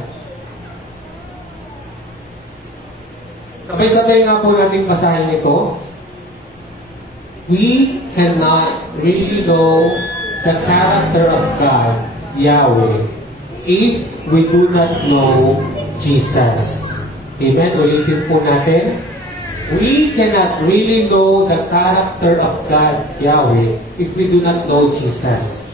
Sabay-sabay nga po natin basahin ito. We cannot really know the character of God, Yahweh, if we do not know Jesus. Amen? Ulitin po natin. We cannot really know the character of God, Yahweh, if we do not know Jesus.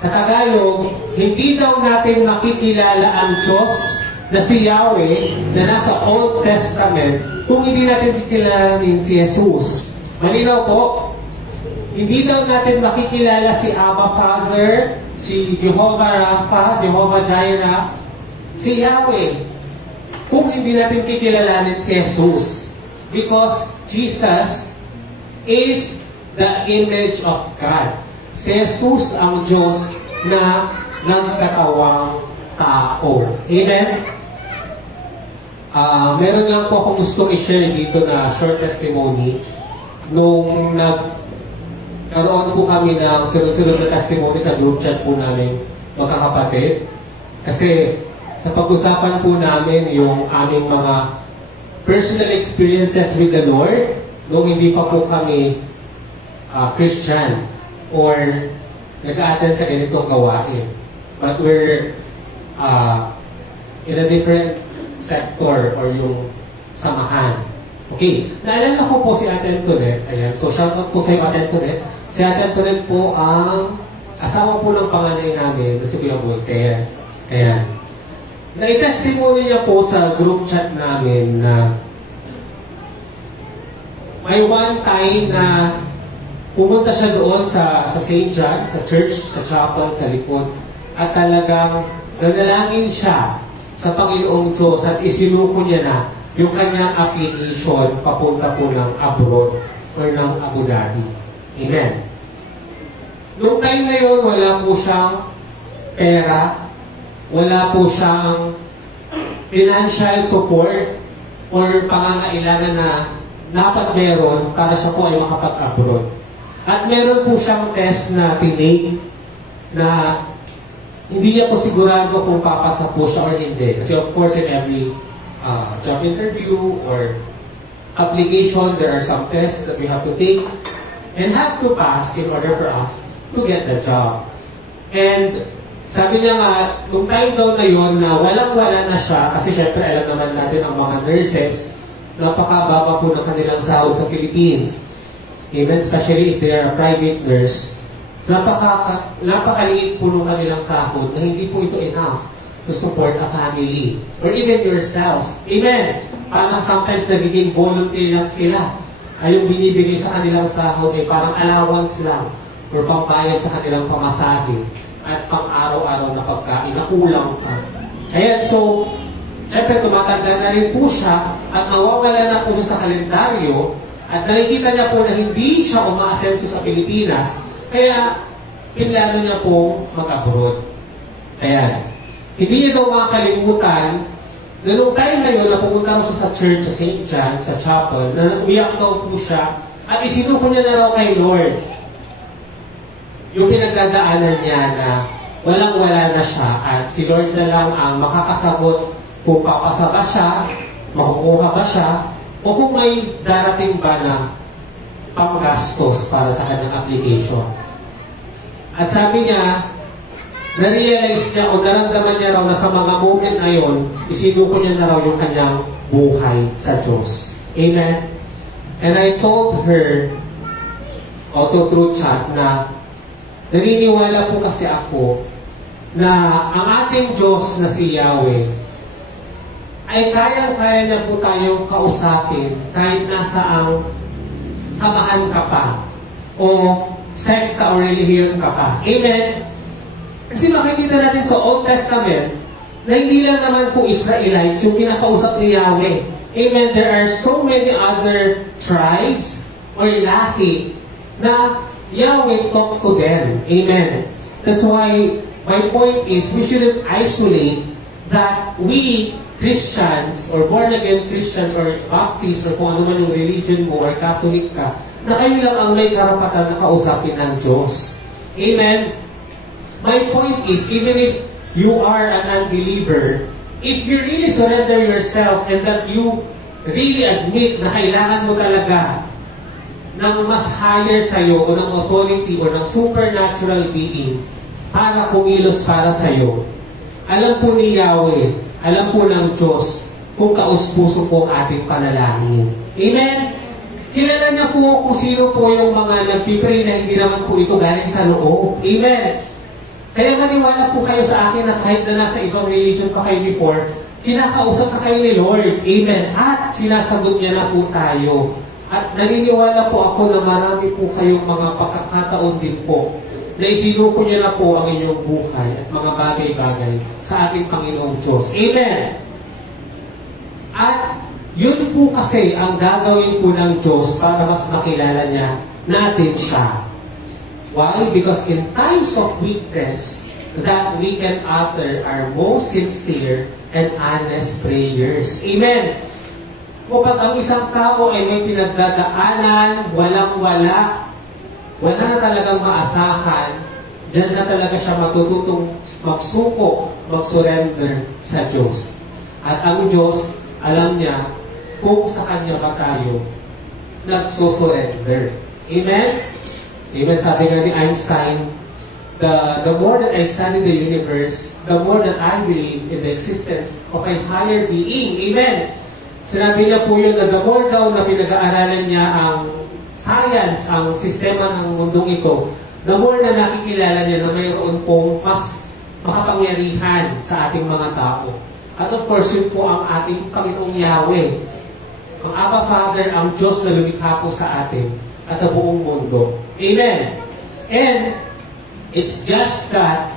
Sa Tagalog, hindi daw natin makikilala ang Diyos na si Yahweh na nasa Old Testament kung hindi natin kikilalanin si Jesus. Malinaw po, hindi daw natin makikilala si Abba Father, si Jehovah Rapha, Jehovah Jireh, si Yahweh, kung hindi natin kikilalanin si Jesus. Because Jesus is the image of God. Si Jesus ang Diyos na nagkatawang tao. Amen? Meron lang po akong gusto i-share dito na short testimony. Nung nagkaroon po kami ng sunod-sunod na testimony sa group chat po namin, magkakapatid. Kasi sa pag-usapan po namin yung aming mga personal experiences with the Lord nung hindi pa po kami Christian or nag-a-attend sa ganitong gawain. But we're in a different sector or yung samahan. Okay. Naalala ko po si Ate Antoinette. Ayan. So, shoutout po sa iyo, Ate Antoinette. Si Ate Antoinette po ang asawa po ng panganay namin na si Kuya Voltaire. Ayan. Na-testimony niya po sa group chat namin na may one time na pumunta siya doon sa St. John, sa church, sa chapel, sa likod, at talagang nanalangin siya sa Panginoong Diyos at isinuko niya na yung kanyang application papunta po ng abroad or ng Abu Dhabi. Amen. Noong time na yun, wala po siyang pera, wala po siyang financial support or pangangailangan na dapat meron para siya po ay makapag-abroad. At meron po siyang test na tinake na hindi niya po sigurado kung papasa po siya or hindi. Kasi of course, in every job interview or application, there are some tests that we have to take and have to pass in order for us to get the job. And sabi niya nga, nung time daw na yun na walang-wala na siya, kasi syempre alam naman natin ang mga nurses, napakababa po ng kanilang sahod sa Philippines. Even especially if they are a private nurse, napakaliit po ng kanilang sahod na hindi po ito enough to support a family or even yourself. Amen! Parang sometimes nagiging volunteer lang sila. Ay yung binibigay sa kanilang sahod ay parang allowance lang or pambayad sa kanilang pamasahe at pang-araw-araw na pagkain na kulang pa. Ayan, so, syempre tumatanda na rin po siya at nawawala na po siya sa kalendaryo at nakikita niya po na hindi siya umaasenso sa Pilipinas, kaya pinlano niya po mag-abroad. Ayan. Hindi niya daw makakalimutan na nung time na yun, na pumunta mo siya sa church, sa St. John, sa chapel, na umiyak daw po siya at isinuko niya na raw kay Lord yung pinagdadaanan niya na walang-wala na siya at si Lord na lang ang makakasagot kung papasa ba siya, makukuha ba siya, o kung may darating ba na panggastos para sa kanyang application. At sabi niya, na-realize niya o naramdaman niya raw na sa mga moment na yon, isinuko niya na raw yung kanyang buhay sa Diyos. Amen? And I told her, also through chat, na naniniwala po kasi ako na ang ating Diyos na si Yahweh ay kayang-kaya niya po tayong kausapin kahit nasa ang samahan ka pa o sekta o relihiyon ka pa. Amen? Kasi makikita natin sa Old Testament na hindi lang naman po Israelites yung kinakausap ni Yahweh. Amen? There are so many other tribes or lahi na Yahweh talk to them. Amen? That's why my point is we shouldn't isolate that we Christians or born-again Christians or Baptist or kung ano man yung religion mo or Catholic ka, na kayo lang ang may karapatan na kausapin ng Diyos. Amen? My point is, even if you are an unbeliever, if you really surrender yourself and that you really admit na kailangan mo talaga ng mas higher sa'yo o ng authority o ng supernatural being para kumilos para sa'yo, alam po ni Yahweh, alam po ng Diyos kung kaus-puso po ang ating panalangin. Amen? Kilala niya po kung sino po yung mga nagpipray na hindi naman po ito galing sa loob. Amen? Kaya maniwala po kayo sa akin na kahit na nasa ibang religion pa kayo before, kinakausap na kayo ni Lord. Amen? At sinasagot niya na po tayo. At naniniwala po ako na marami po kayong mga pagkakataon din po na isinuko niya na po ang inyong buhay at mga bagay-bagay sa ating Panginoong Diyos. Amen! At yun po kasi ang gagawin po ng Diyos para mas makilala niya natin siya. Why? Because in times of weakness, that we can utter our most sincere and honest prayers. Amen! Kapag ang isang tao ay may pinagdadaanan, walang-wala, wala na talagang maasahan, diyan na talaga siya matututong magsuko, mag-surrender sa Diyos. At ang Diyos, alam niya kung sa Kanya ba tayo nagsusurrender. Amen? Amen. Sabi nga ni Einstein, the more that I study the universe, the more that I believe in the existence of a higher being. Amen? Sinabi niya po yun na the more daw na pinag-aaralan niya ang science, ang sistema ng mundong ito, the more na nakikilala niya na mayroon pong mas makapangyarihan sa ating mga tao. At of course, yun po ang ating Panginoong Yahweh. Ang Abba Father, ang Diyos na lumikha po sa atin at sa buong mundo. Amen! And it's just that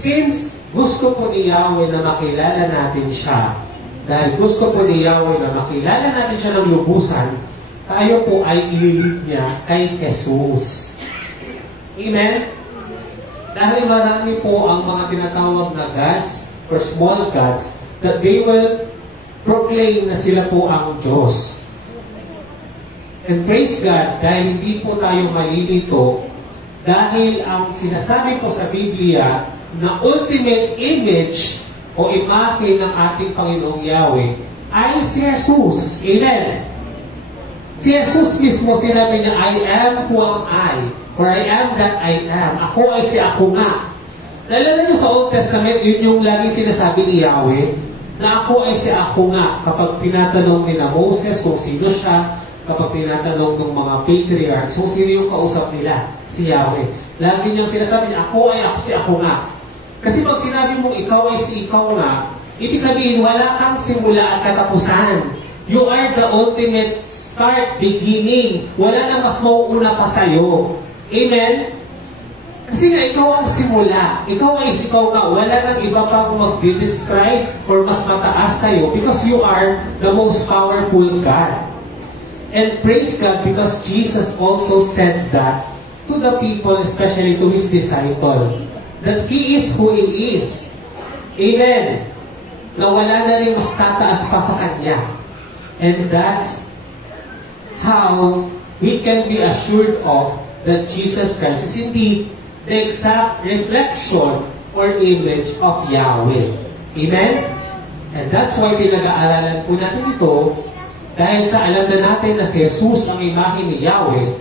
since gusto po ni Yahweh na makilala natin siya, dahil gusto po ni Yahweh na makilala natin siya ng lubusan, tayo po ay ililid niya kay Jesus. Amen? Dahil marami po ang mga tinatawag na gods or small gods that they will proclaim na sila po ang Diyos. And praise God, dahil hindi po tayo malilito, dahil ang sinasabi po sa Biblia na ultimate image o imahe ng ating Panginoong Yahweh ay si Jesus. Amen? Si Jesus mismo sinabi niya, I am who am I, or I am that I am. Ako ay si ako nga. Naalala niyo sa Old Testament, yun yung laging sinasabi ni Yahweh, na ako ay si ako nga. Kapag tinatanong ni na Moses kung sino siya, kapag tinatanong ng mga patriarchs kung sino yung kausap nila, si Yahweh. Lagi niyang sinasabi niya, ako ay ako si ako nga. Kasi pag sinabi mong ikaw ay si ikaw nga, ibig sabihin, wala kang simula at katapusan. You are the ultimate start, beginning. Wala na mas mauuna pa sa'yo. Amen? Kasi nga, ikaw ang simula. Ikaw ay ikaw nga. Wala nang iba pang mag-describe or mas mataas sa'yo because you are the most powerful God. And praise God because Jesus also said that to the people, especially to His disciple, that He is who He is. Amen? Na wala na rin mas tataas pa sa Kanya. And that's how we can be assured of that Jesus Christ is indeed the exact reflection or image of Yahweh. Amen? And that's why pinag-aaralan po natin ito dahil sa alam na natin na si Jesus ang imahe ni Yahweh,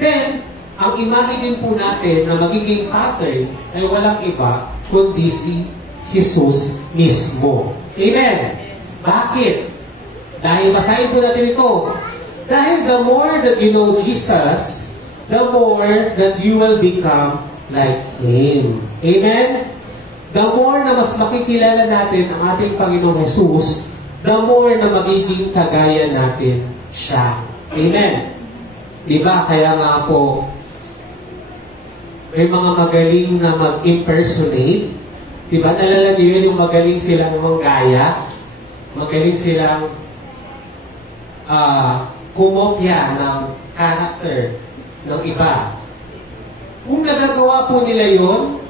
then ang imahe din po natin na magiging pattern ay walang iba kundi si Jesus mismo. Amen? Bakit? Dahil basahin po natin ito. Dahil the more that you know Jesus, the more that you will become like Him. Amen? The more na mas makikilala natin ang ating Panginoong Jesus, the more na magiging kagaya natin siya. Amen? Diba? Kaya nga po, may mga magaling na mag-impersonate. Diba? Nalala niyo yun yung magaling silang manggaya? Magaling silang kumopya ng character ng iba. Kung nagagawa po nila yun,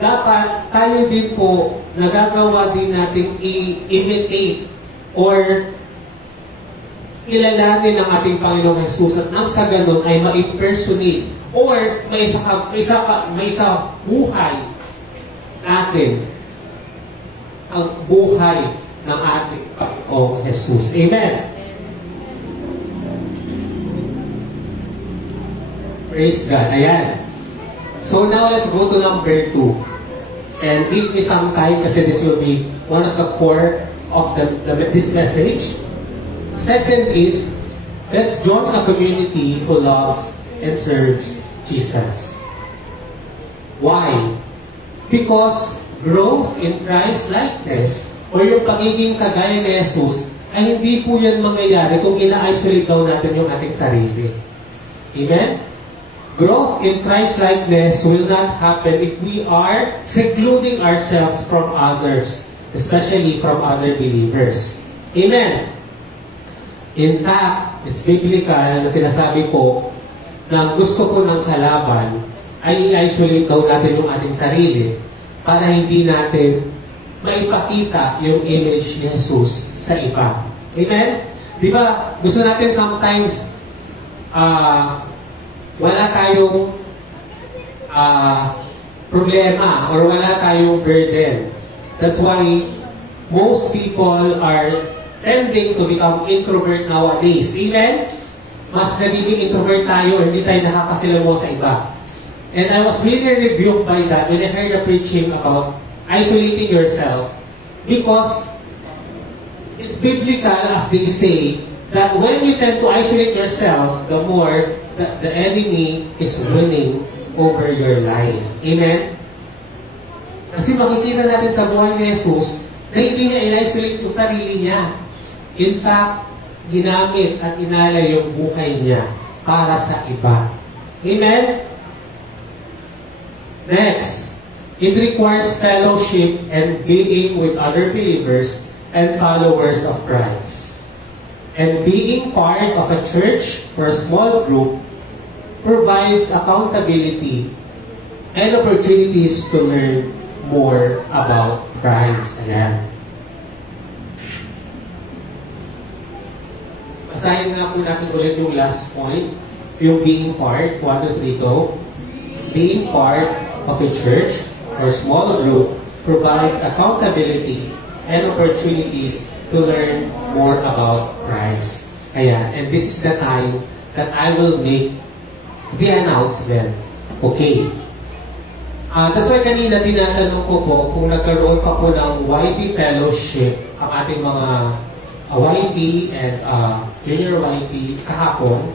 dapat tayo din po nagagawa din natin i-imitate or kilalanin ang ating Panginoong Jesus at nang sa ganun ay ma-impersonate or may isa buhay natin ang buhay ng ating Panginoong Jesus. Amen. Praise God. Ayan. So now let's go to number 2. And give me some time kasi this will be one of the core of this message. Second is, let's join a community who loves and serves Jesus. Why? Because growth in Christ-likeness o yung pagiging kagaya ni Jesus ay hindi po yan mangyayari kung ina-isolate daw natin yung ating sarili. Amen? Growth in Christ-likeness will not happen if we are secluding ourselves from others, especially from other believers. Amen? In fact, it's biblical na sinasabi po na gusto po ng kalaban ay i-isolate daw natin yung ating sarili para hindi natin maipakita yung image ni Jesus sa iba. Amen? Di ba, gusto natin sometimes wala tayong problema or wala tayong burden. That's why most people are tending to become introvert nowadays. Amen? Mas nagiging introvert tayo, hindi tayo nakakasilaw sa iba. And I was really rebuked by that when I heard the preaching about isolating yourself because it's biblical, as they say, that when you tend to isolate yourself, the more that the enemy is winning over your life. Amen? Kasi makikita natin sa buhay ni Jesus na hindi niya in-isolate yung sarili niya. In fact, ginamit at inala yung buhay niya para sa iba. Amen? Next, it requires fellowship and being with other believers and followers of Christ. And being part of a church or a small group provides accountability and opportunities to learn more about Christ. Ayan. Basahin nga po natin ulit yung last point, yung being part, 1, 2, 3, go. Being part of a church or small group provides accountability and opportunities to learn more about Christ. Ayan. And this is the time that I will make the announcement. Okay. That's why kanina tinatanong ko po kung nagkaroon pa po ng YP fellowship ang ating mga YP and junior YP kahapon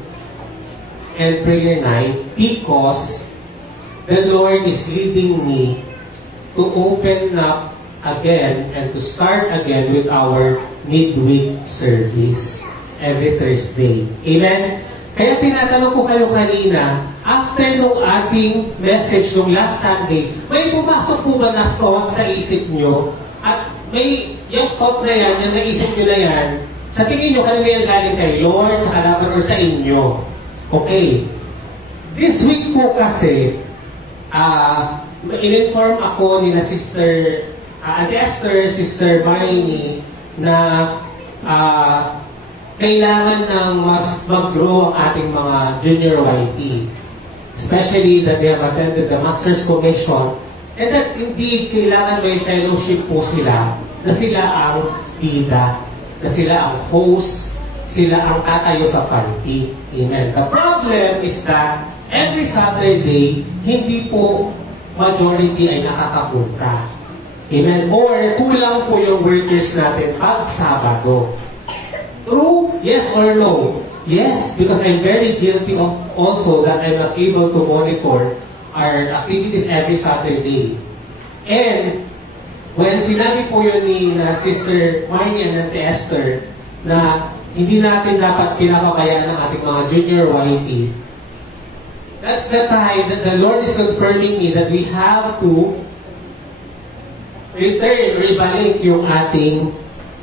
and prayer night because the Lord is leading me to open up again and to start again with our midweek service every Thursday. Amen? Kaya tinatanong ko kayo kanina, after nung ating message nung last Sunday, may pumasok po ba na thought sa isip nyo? At may yung thought na yan, yung naisip nyo na yan, sa tingin nyo kanina yan galing kay Lord, sa kalaban, or sa inyo? Okay. This week po kasi, in-inform ako ni na Sister Ate Esther, Sister Marini, na kailangan ng mas mag-grow ang ating mga junior YP. Especially that they have attended the Master's Commission and that indeed kailangan may fellowship po sila, na sila ang bida, na sila ang host, sila ang tatayo sa panty. Amen. The problem is that every Saturday, hindi po majority ay nakakapunta. Amen? Or kulang po yung workers natin pag Sabado. True? Yes or no? Yes, because I'm very guilty of also that I'm not able to monitor our activities every Saturday. And when sinabi po yun ni Sister Marnie and Auntie Esther na hindi natin dapat pinapabayaan ng ating mga junior YP, that's the time that the Lord is confirming me that we have to return or ibalik yung ating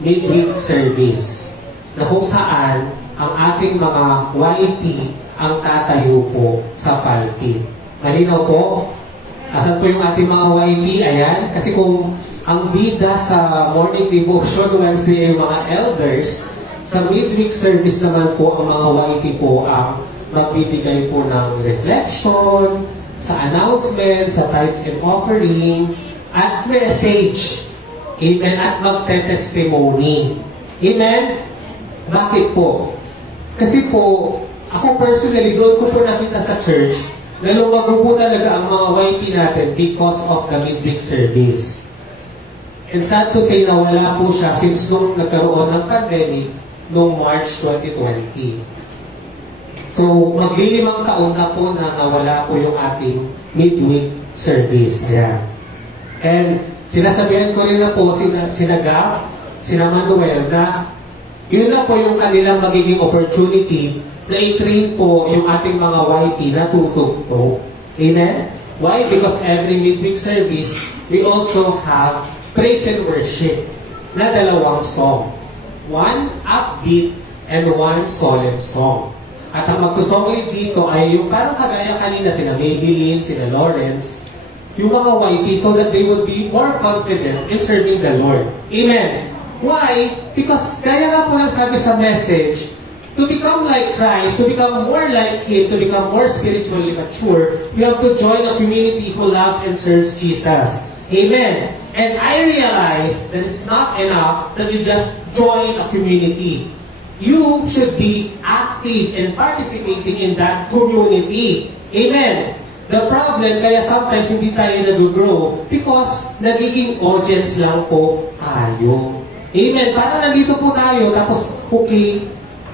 midweek service na kung saan ang ating mga YP ang tatayo po sa pulpit. Malinaw po? Asan po yung ating mga YP? Ayan. Kasi kung ang bida sa morning devotion Wednesday ay mga elders, sa midweek service naman po ang mga YP po ang magbibigay po ng reflection, sa announcement, sa tithes and offering, at message. Amen. At magte-testimony. Amen? Bakit po? Kasi po, ako personally, doon ko po nakita sa church na lumago po talaga ang mga YP natin because of the midweek service. And sad to say na wala po siya since nung nagkaroon ng pandemic noong March 2020. So, maglilimang taon na po na nawala po yung ating midweek service. Ayan. And sinasabihan ko rin na po sina Gab, sina Manuel na yun na po yung kanilang magiging opportunity na i-train po yung ating mga YP na tutugtog. Amen? Why? Because every midweek service, we also have praise and worship na dalawang song. One upbeat and one solemn song. At ang magsusong lead dito ay yung parang kagaya kanina sila Maybelline, sila Lawrence, yung mga YP so that they would be more confident in serving the Lord. Amen? Why? Because kaya nga po lang sabi sa message, to become like Christ, to become more like Him, to become more spiritually mature, we have to join a community who loves and serves Jesus. Amen? And I realized that it's not enough that you just join a community. You should be active and participating in that community. Amen? The problem, kaya sometimes hindi tayo nag-grow because nagiging audience lang po tayo. Amen? Parang nandito po tayo, tapos okay,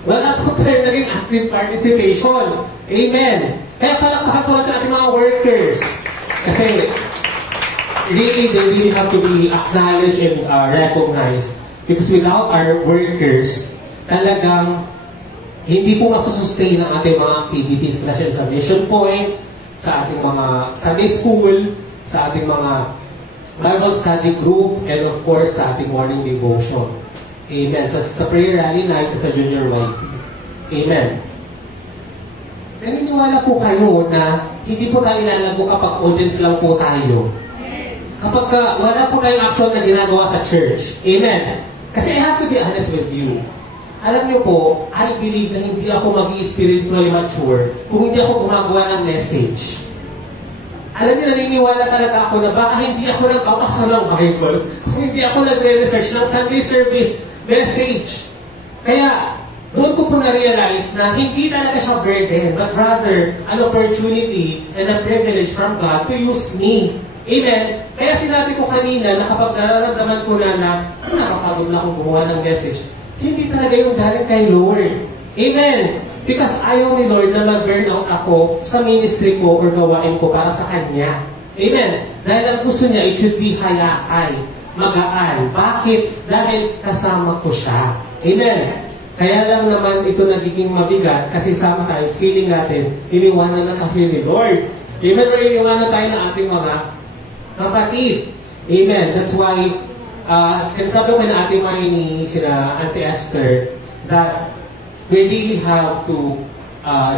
wala po tayo naging active participation. Amen? Kaya palakpakan po natin ating mga workers. Kasi really, they really have to be acknowledged and recognized. Because without our workers, talagang hindi po masusustain ang ating mga activities na siya sa Mission Point, sa ating mga Sunday School, sa ating mga Bible Study Group, and of course, sa ating morning devotion. Amen. Sa prayer rally night at sa junior YP. Amen. Naniniwala po kayo na hindi po tayo lalago kapag audience lang po tayo. Kapag wala po tayong action na ginagawa sa church. Amen. Kasi I have to be honest with you. Alam niyo po, I believe na hindi ako mag-spiritually mature kung hindi ako gumagawa ng message. Alam niyo, naniniwala talaga ako na baka hindi ako nag-abasa ng Bible, kung hindi ako nagre-research ng Sunday service message. Kaya, doon ko po na-realize na hindi talaga siya burden, but rather an opportunity and a privilege from God to use me. Amen? Kaya sinabi ko kanina na kapag nararamdaman ko na nakapagod na akong gumawa ng message, hindi talaga yung galing kay Lord. Amen? Because ayaw ni Lord na mag-burnout ako sa ministry ko or gawain ko para sa Kanya. Amen? Dahil ang gusto niya, it should be hayakay, magaan. Bakit? Dahil kasama ko siya. Amen? Kaya lang naman ito nagiging mabigat kasi sometimes feeling natin, iniwanan na tayo ni Lord. Amen? Or iniwanan tayo ng ating mga kapatid. Amen? That's why sinasabi ko na ating ni sila Auntie Esther that we really have to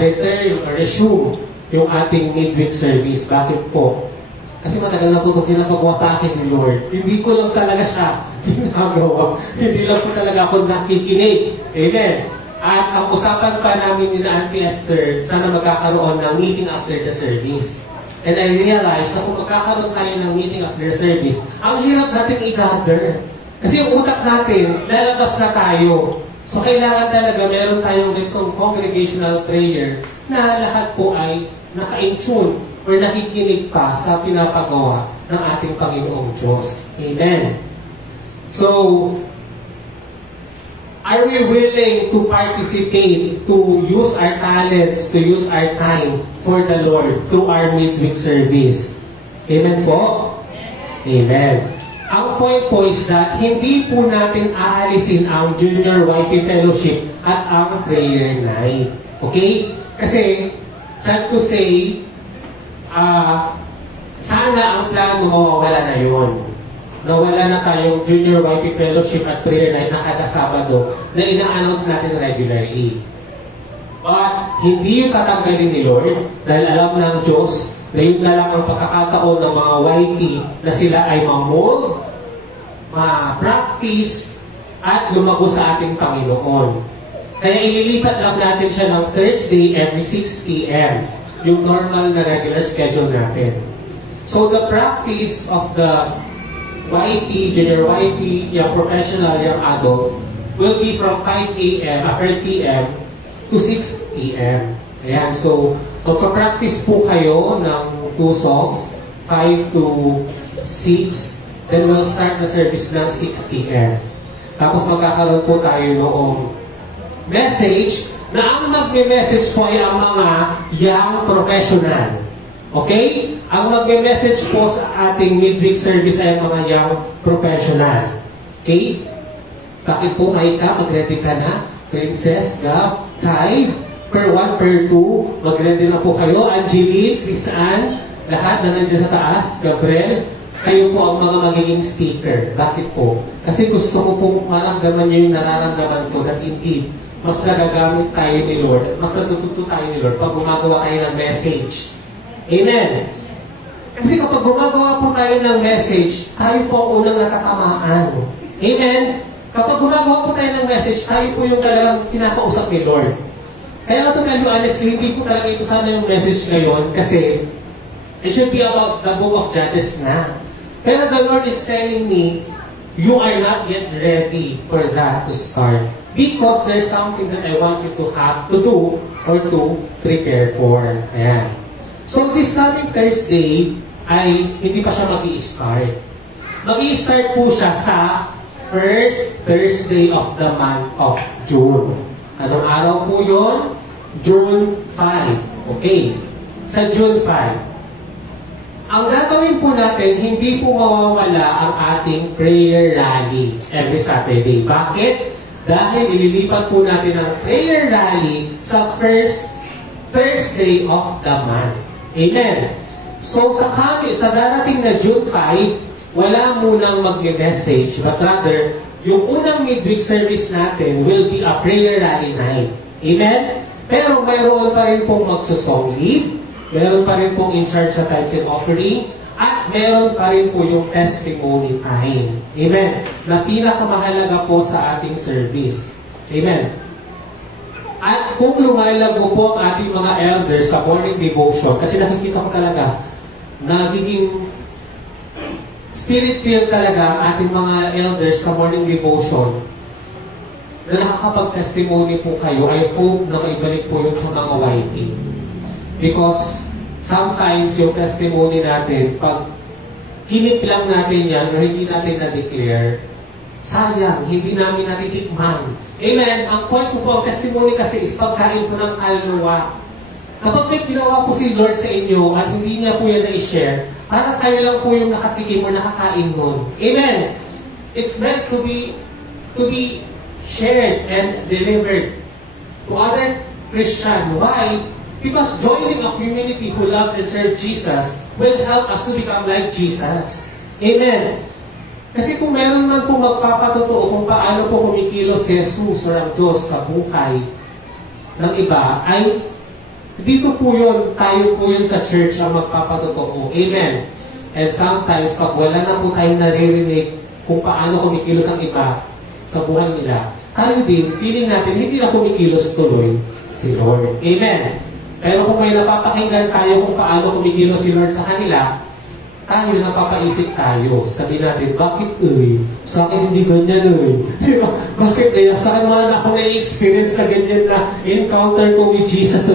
return or resume yung ating midweek service. Bakit po? Kasi matagal na po ito pinapagawa sa akin ni Lord. Hindi ko lang talaga siya ginagawa. Hindi lang po talaga ako nakikinig. Amen. At ang usapan pa namin ni Auntie Esther, sana magkakaroon ng meeting after the service. And I realized na kung magkakaroon tayo ng meeting after the service, ang hirap natin i-gather. Kasi yung utak natin, lalabas na tayo. So kailangan talaga meron tayong congregational prayer na lahat po ay naka-in-tune or nakikinig ka sa pinapagawa ng ating Panginoong Diyos. Amen. So, are we willing to participate, to use our talents, to use our time for the Lord through our midweek service? Amen po? Amen. Ang point po is that hindi po natin aalisin ang Junior YP Fellowship at ang prayer night. Okay? Kasi, sad to say, sana ang plano mawawala na yun. Nawala na tayong Junior YP Fellowship at prayer night na kada Sabado na ina-announce natin regularly. But, hindi yung tatanggalin ni Lord dahil alam ng Diyos na yun na lang ang pagkakataon ng mga YP na sila ay ma-mold, ma-practice, at lumago sa ating Panginoon. Kaya ililipat lang natin siya ng Thursday every 6 p.m. yung normal na regular schedule natin. So the practice of the YP, Junior YP, yung professional, yung adult, will be from 5 a.m., 5 p.m. to 6 p.m. Ayan, so magpa-practice po kayo ng 2 songs, 5 to 6, then we'll start the service ng 6 p.m. Tapos magkakaroon po tayo noong message na ang magme-message po ay ang mga young professional. Okay? Ang magme-message po sa ating midweek service ay ang mga young professional. Okay? Bakit po, Maika? Mag-ready ka na? Princess, Gab, Kai, per 1, per 2, mag-ready na po kayo. Angeline, Chrisanne, lahat na nandiyan sa taas. Gabriel, kayo po ang mga magiging speaker. Bakit po? Kasi gusto ko po maramdaman nyo yung nararamdaman ko that indeed, mas nagagamit tayo ni Lord, mas natututo tayo ni Lord pag gumagawa tayo ng message. Amen. Kasi kapag gumagawa po tayo ng message, tayo po ang unang natatamaan. Amen. Kapag gumagawa po tayo ng message, tayo po yung talagang kinakausap ni Lord. Kaya to tell you honestly, hindi po talaga ito sana yung message ngayon kasi it should be about the book of Judges na. Pero the Lord is telling me, you are not yet ready for that to start. Because there's something that I want you to have to do or to prepare for. Ayan. So this coming Thursday ay hindi pa siya mag-i-start. Mag-i-start po siya sa first Thursday of the month of June. Anong araw po yun? June 5. Okay. Sa June 5. Ang gagawin po natin, hindi po mawawala ang ating prayer rally every Saturday. Bakit? Dahil ililipat po natin ang prayer rally sa first Thursday of the month. Amen. So sa darating na June 5, wala munang mag-message, but rather, yung unang midweek service natin will be a prayer rally night. Amen? Pero mayroon pa rin pong magsusong lead, mayroon pa rin pong in charge sa tithes and offering, at meron pa rin po yung testimony time. Amen. Na pinakamahalaga po sa ating service. Amen. At kung lumalago po ang ating mga elders sa morning devotion, kasi nakikita ko talaga, nagiging spirit-filled talaga ang ating mga elders sa morning devotion, na nakakapag-testimony po kayo, I hope na maibalik po yun sa mga YP. Because sometimes yung testimony natin, pag kinip lang natin yan o hindi natin na-declare, sayang, hindi namin natitikman. Amen? Ang point ko po, ang testimony kasi is pagkain po ng kaluluwa. Kapag may ginawa po si Lord sa inyo at hindi niya po yan na-share, parang kayo lang po yung nakatikim o nakakain nun. Amen? It's meant to be shared and delivered to other Christians. Why? Because joining a community who loves and serves Jesus will help us to become like Jesus. Amen. Kasi kung meron man po magpapatotoo kung paano po kumikilos si Jesus o ang Diyos sa buhay ng iba, ay dito po yun, tayo po yun sa church ang magpapatotoo. Amen. And sometimes, pag wala na po tayong naririnig kung paano kumikilos ang iba sa buhay nila, tayo din, feeling natin, hindi na kumikilos tuloy si Lord. Amen. Pero kung may napapakinggan tayo kung paano kumikilos si Lord sa kanila, tayo napapaisip tayo. Sabi natin, bakit sa akin hindi ganyan Diba? Bakit sa akin wala na ako na-experience na ganyan na encounter ko with Jesus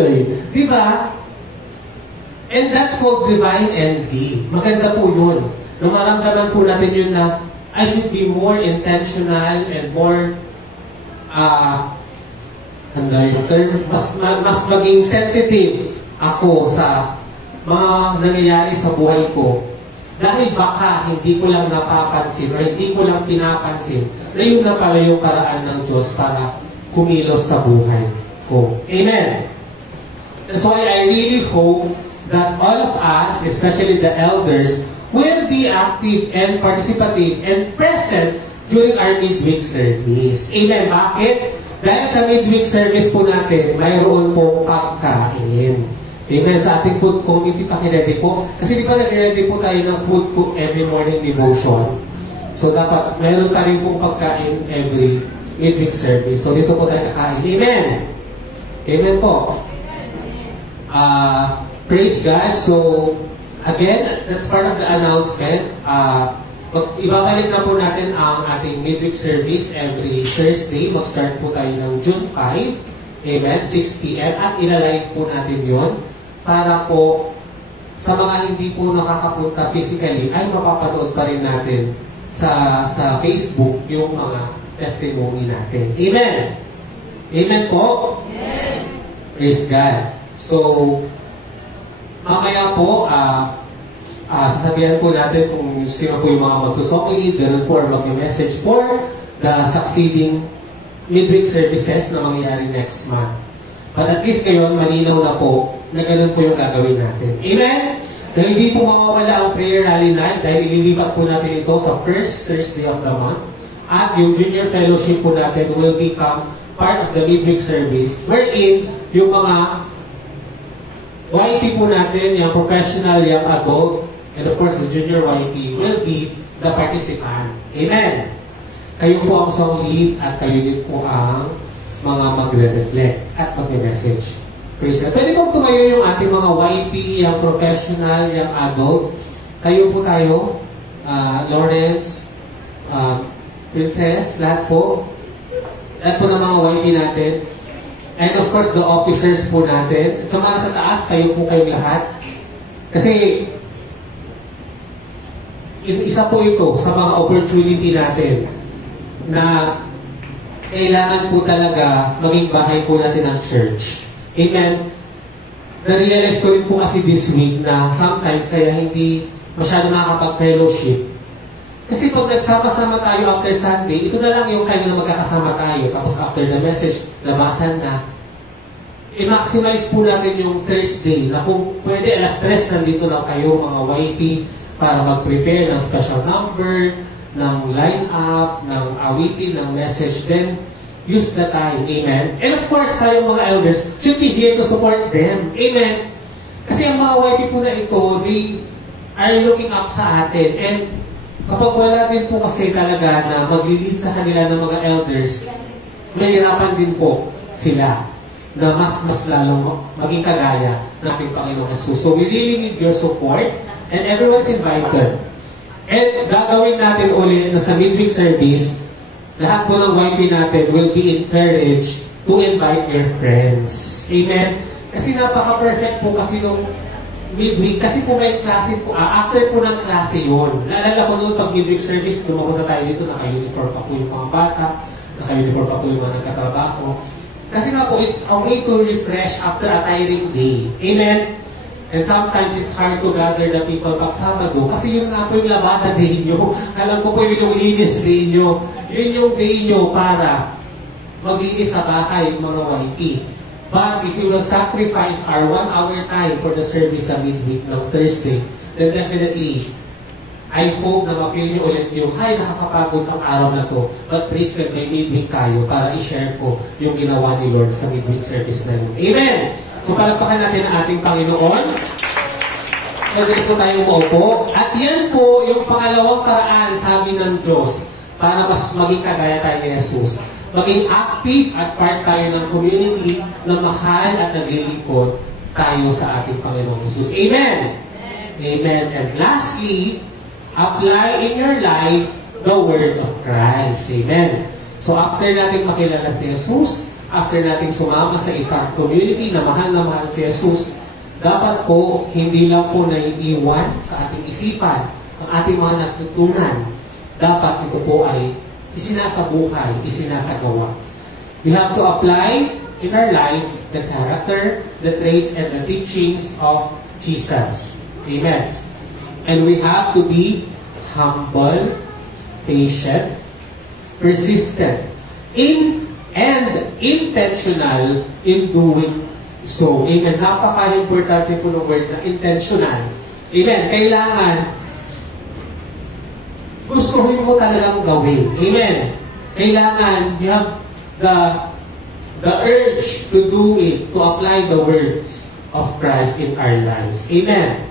Diba? And that's called divine envy. Maganda po yun. Nung maramdaman po natin yun na I should be more intentional and more mas maging sensitive ako sa mga nangyayari sa buhay ko. Dahil baka hindi ko lang napapansin o hindi ko lang pinapansin na yun na pala yung karaan ng Diyos para kumilos sa buhay ko. Amen! And so I really hope that all of us, especially the elders, will be active and participative and present during our midweek service. Amen! Bakit? Dahil sa midweek service po natin, mayroon pong pagkain. Amen. Sa ating food committee, pakiredy po. Kasi di ba nag-ready po tayo ng food cook every morning devotion. So dapat mayroon pa rin pong pagkain every midweek service. So dito po tayo kakain. Amen. Amen po. Praise God. So again, that's part of the announcement. Ibabalik na po natin ang ating midweek service every Thursday. Mag-start po tayo ng June 5. Amen. 6 p.m. At ilalive po natin yon para po sa mga hindi po nakakapunta physically ay mapapanood pa rin natin sa Facebook yung mga testimony natin. Amen! Amen po? Amen! Praise God. So, mamaya po, sasabihan po natin kung sino po yung mga magsusokli, ganun po or mag-message for the succeeding midweek services na mangyayari next month. But at least ngayon, malinaw na po na ganun po yung gagawin natin. Amen? Dahil hindi po mawawala ang prayer rally night dahil ililipat po natin ito sa first Thursday of the month. At yung junior fellowship po natin will become part of the midweek service wherein yung mga YP po natin, yung professional, yung adult, and of course the junior YP will be the participant. Amen? Kayo po ang song lead at kayo din po ang mga magre-reflect at mag-message. Praise God. Pwede pong tumayo yung ating mga YP, yung professional, yung adult. Kayo po tayo, Lawrence, Princess, lahat po. Lahat po ng mga YP natin. And of course, the officers po natin. At sa mga sa taas, kayo po kayong lahat. Kasi, isa po ito sa mga opportunity natin na kailangan po talaga maging bahay po natin ng church. Amen? Na-realize ko rin po kasi this week na sometimes kaya hindi masyado nakakapag-fellowship. Kasi pag nagsama-sama tayo after Sunday, ito na lang yung kanya na magkakasama tayo. Tapos after the message, labasan na. I-maximize po natin yung Thursday na kung pwede alas 3 nandito lang kayo mga YP para mag-prepare ng special number, ng line-up, ng awitin, ng message, then use the time. Amen? And of course, kayong mga elders should be here to support them. Amen? Kasi ang mga YP po na ito, they are looking up sa atin. And kapag wala din po kasi talaga na mag-lead sa kanila ng mga elders, mahirapan din po sila na mas lalong maging kagaya ng ating Panginoon Jesus. So we really need your support and everyone's invited. And gagawin natin ulit na sa midweek service, lahat po ng YP natin will be encouraged to invite your friends. Amen? Kasi napaka-perfect po kasi nung midweek, kasi po may klase po, after po ng klase yun. Naalala ko noon pag midweek service, dumapunta tayo dito, naka-uniform pa po yung mga bata, naka-uniform pa po yung mga nagkatrabaho. Kasi nga po, it's a way to refresh after a tiring day. Amen? And sometimes it's hard to gather the people pag Sabado kasi yun nga po yung labada day nyo. Alam ko po yun yung linis day nyo. Yun yung day nyo para maglinis sa bahay, mga YP. But if you will sacrifice our 1 hour time for the service sa midweek ng Thursday, then definitely, I hope na ma-feel nyo ulit yung, hay, nakakapagod ang araw na to. But please, may midweek tayo para i-share ko yung ginawa ni Lord sa midweek service na yun. Amen! So, palagpakan natin ang ating Panginoon. Pwede po tayo maupo. At yan po yung pangalawang paraan, sabi ng Diyos, para mas maging kagaya tayo ni Jesus. Maging active at part tayo ng community na mahal at naglilingkod tayo sa ating Panginoon Jesus. Amen! Amen. And lastly, apply in your life the Word of Christ. Amen. So after natin makilala si Jesus, after nating sumama sa isang community na mahal si Jesus, dapat po, hindi lang po naiiwan sa ating isipan ang ating mga natutunan. Dapat ito po ay isinasabuhay, isinasagawa. We have to apply in our lives the character, the traits, and the teachings of Jesus. Amen. And we have to be humble, patient, persistent, and intentional in doing so. Amen. Napaka-importante po ng word na intentional. Amen. Kailangan gustuhin mo talagang gawin. Amen. Kailangan you have the urge to do it, to apply the words of Christ in our lives. Amen.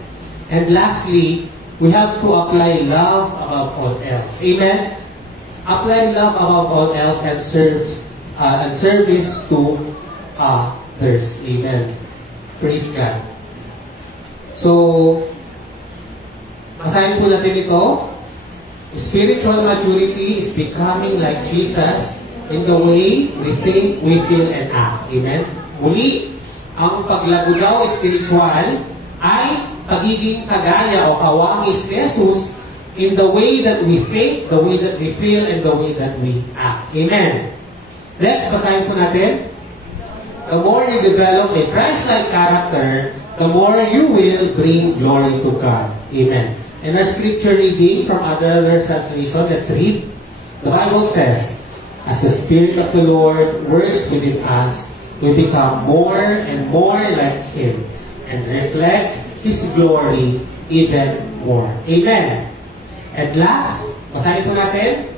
And lastly, we have to apply love above all else. Amen. Apply love above all else and service to others. Amen. Praise God. So, basahin po natin ito. Spiritual maturity is becoming like Jesus in the way we think, we feel, and act. Amen? Muli, ang paglago daw spiritual ay pagiging kagaya o kawangis ni Jesus in the way that we think, the way that we feel, and the way that we act. Amen? Next, basahin po natin. The more you develop a Christ-like character, the more you will bring glory to God. Amen. And our scripture reading from other translation, let's read. The Bible says, as the Spirit of the Lord works within us, we become more and more like Him and reflect His glory even more. Amen. And last, basahin po natin,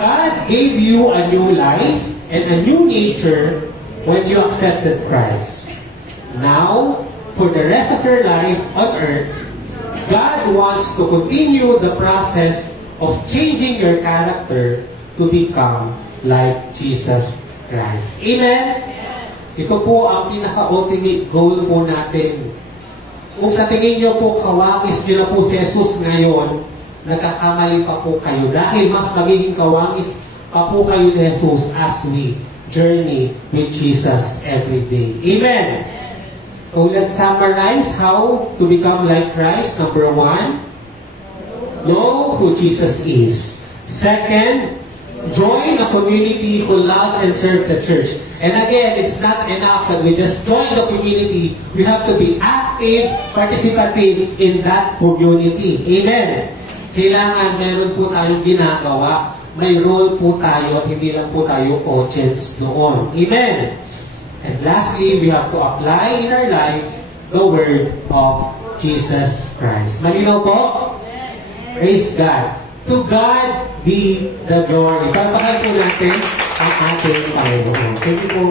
God gave you a new life and a new nature when you accepted Christ. Now, for the rest of your life on earth, God wants to continue the process of changing your character to become like Jesus Christ. Amen? Ito po ang pinaka-ultimate goal po natin. Kung sa tingin nyo po, kawangis nyo na po si Jesus ngayon, nagkakamali pa po kayo. Dahil mas magiging kawangis pa po kayo ni Jesus as we journey with Jesus every day. Amen? So let's summarize how to become like Christ. Number 1, know who Jesus is. Second, join a community who loves and serves the church. And again, it's not enough that we just join the community. We have to be active, participative in that community. Amen. Kailangan meron po tayong ginagawa. May role po tayo at hindi lang po tayo audience doon. Amen. And lastly, we have to apply in our lives the word of Jesus Christ. Malinaw po? Praise God. To God be the glory. Palpakan po natin ang ating Panginoon. Thank you po.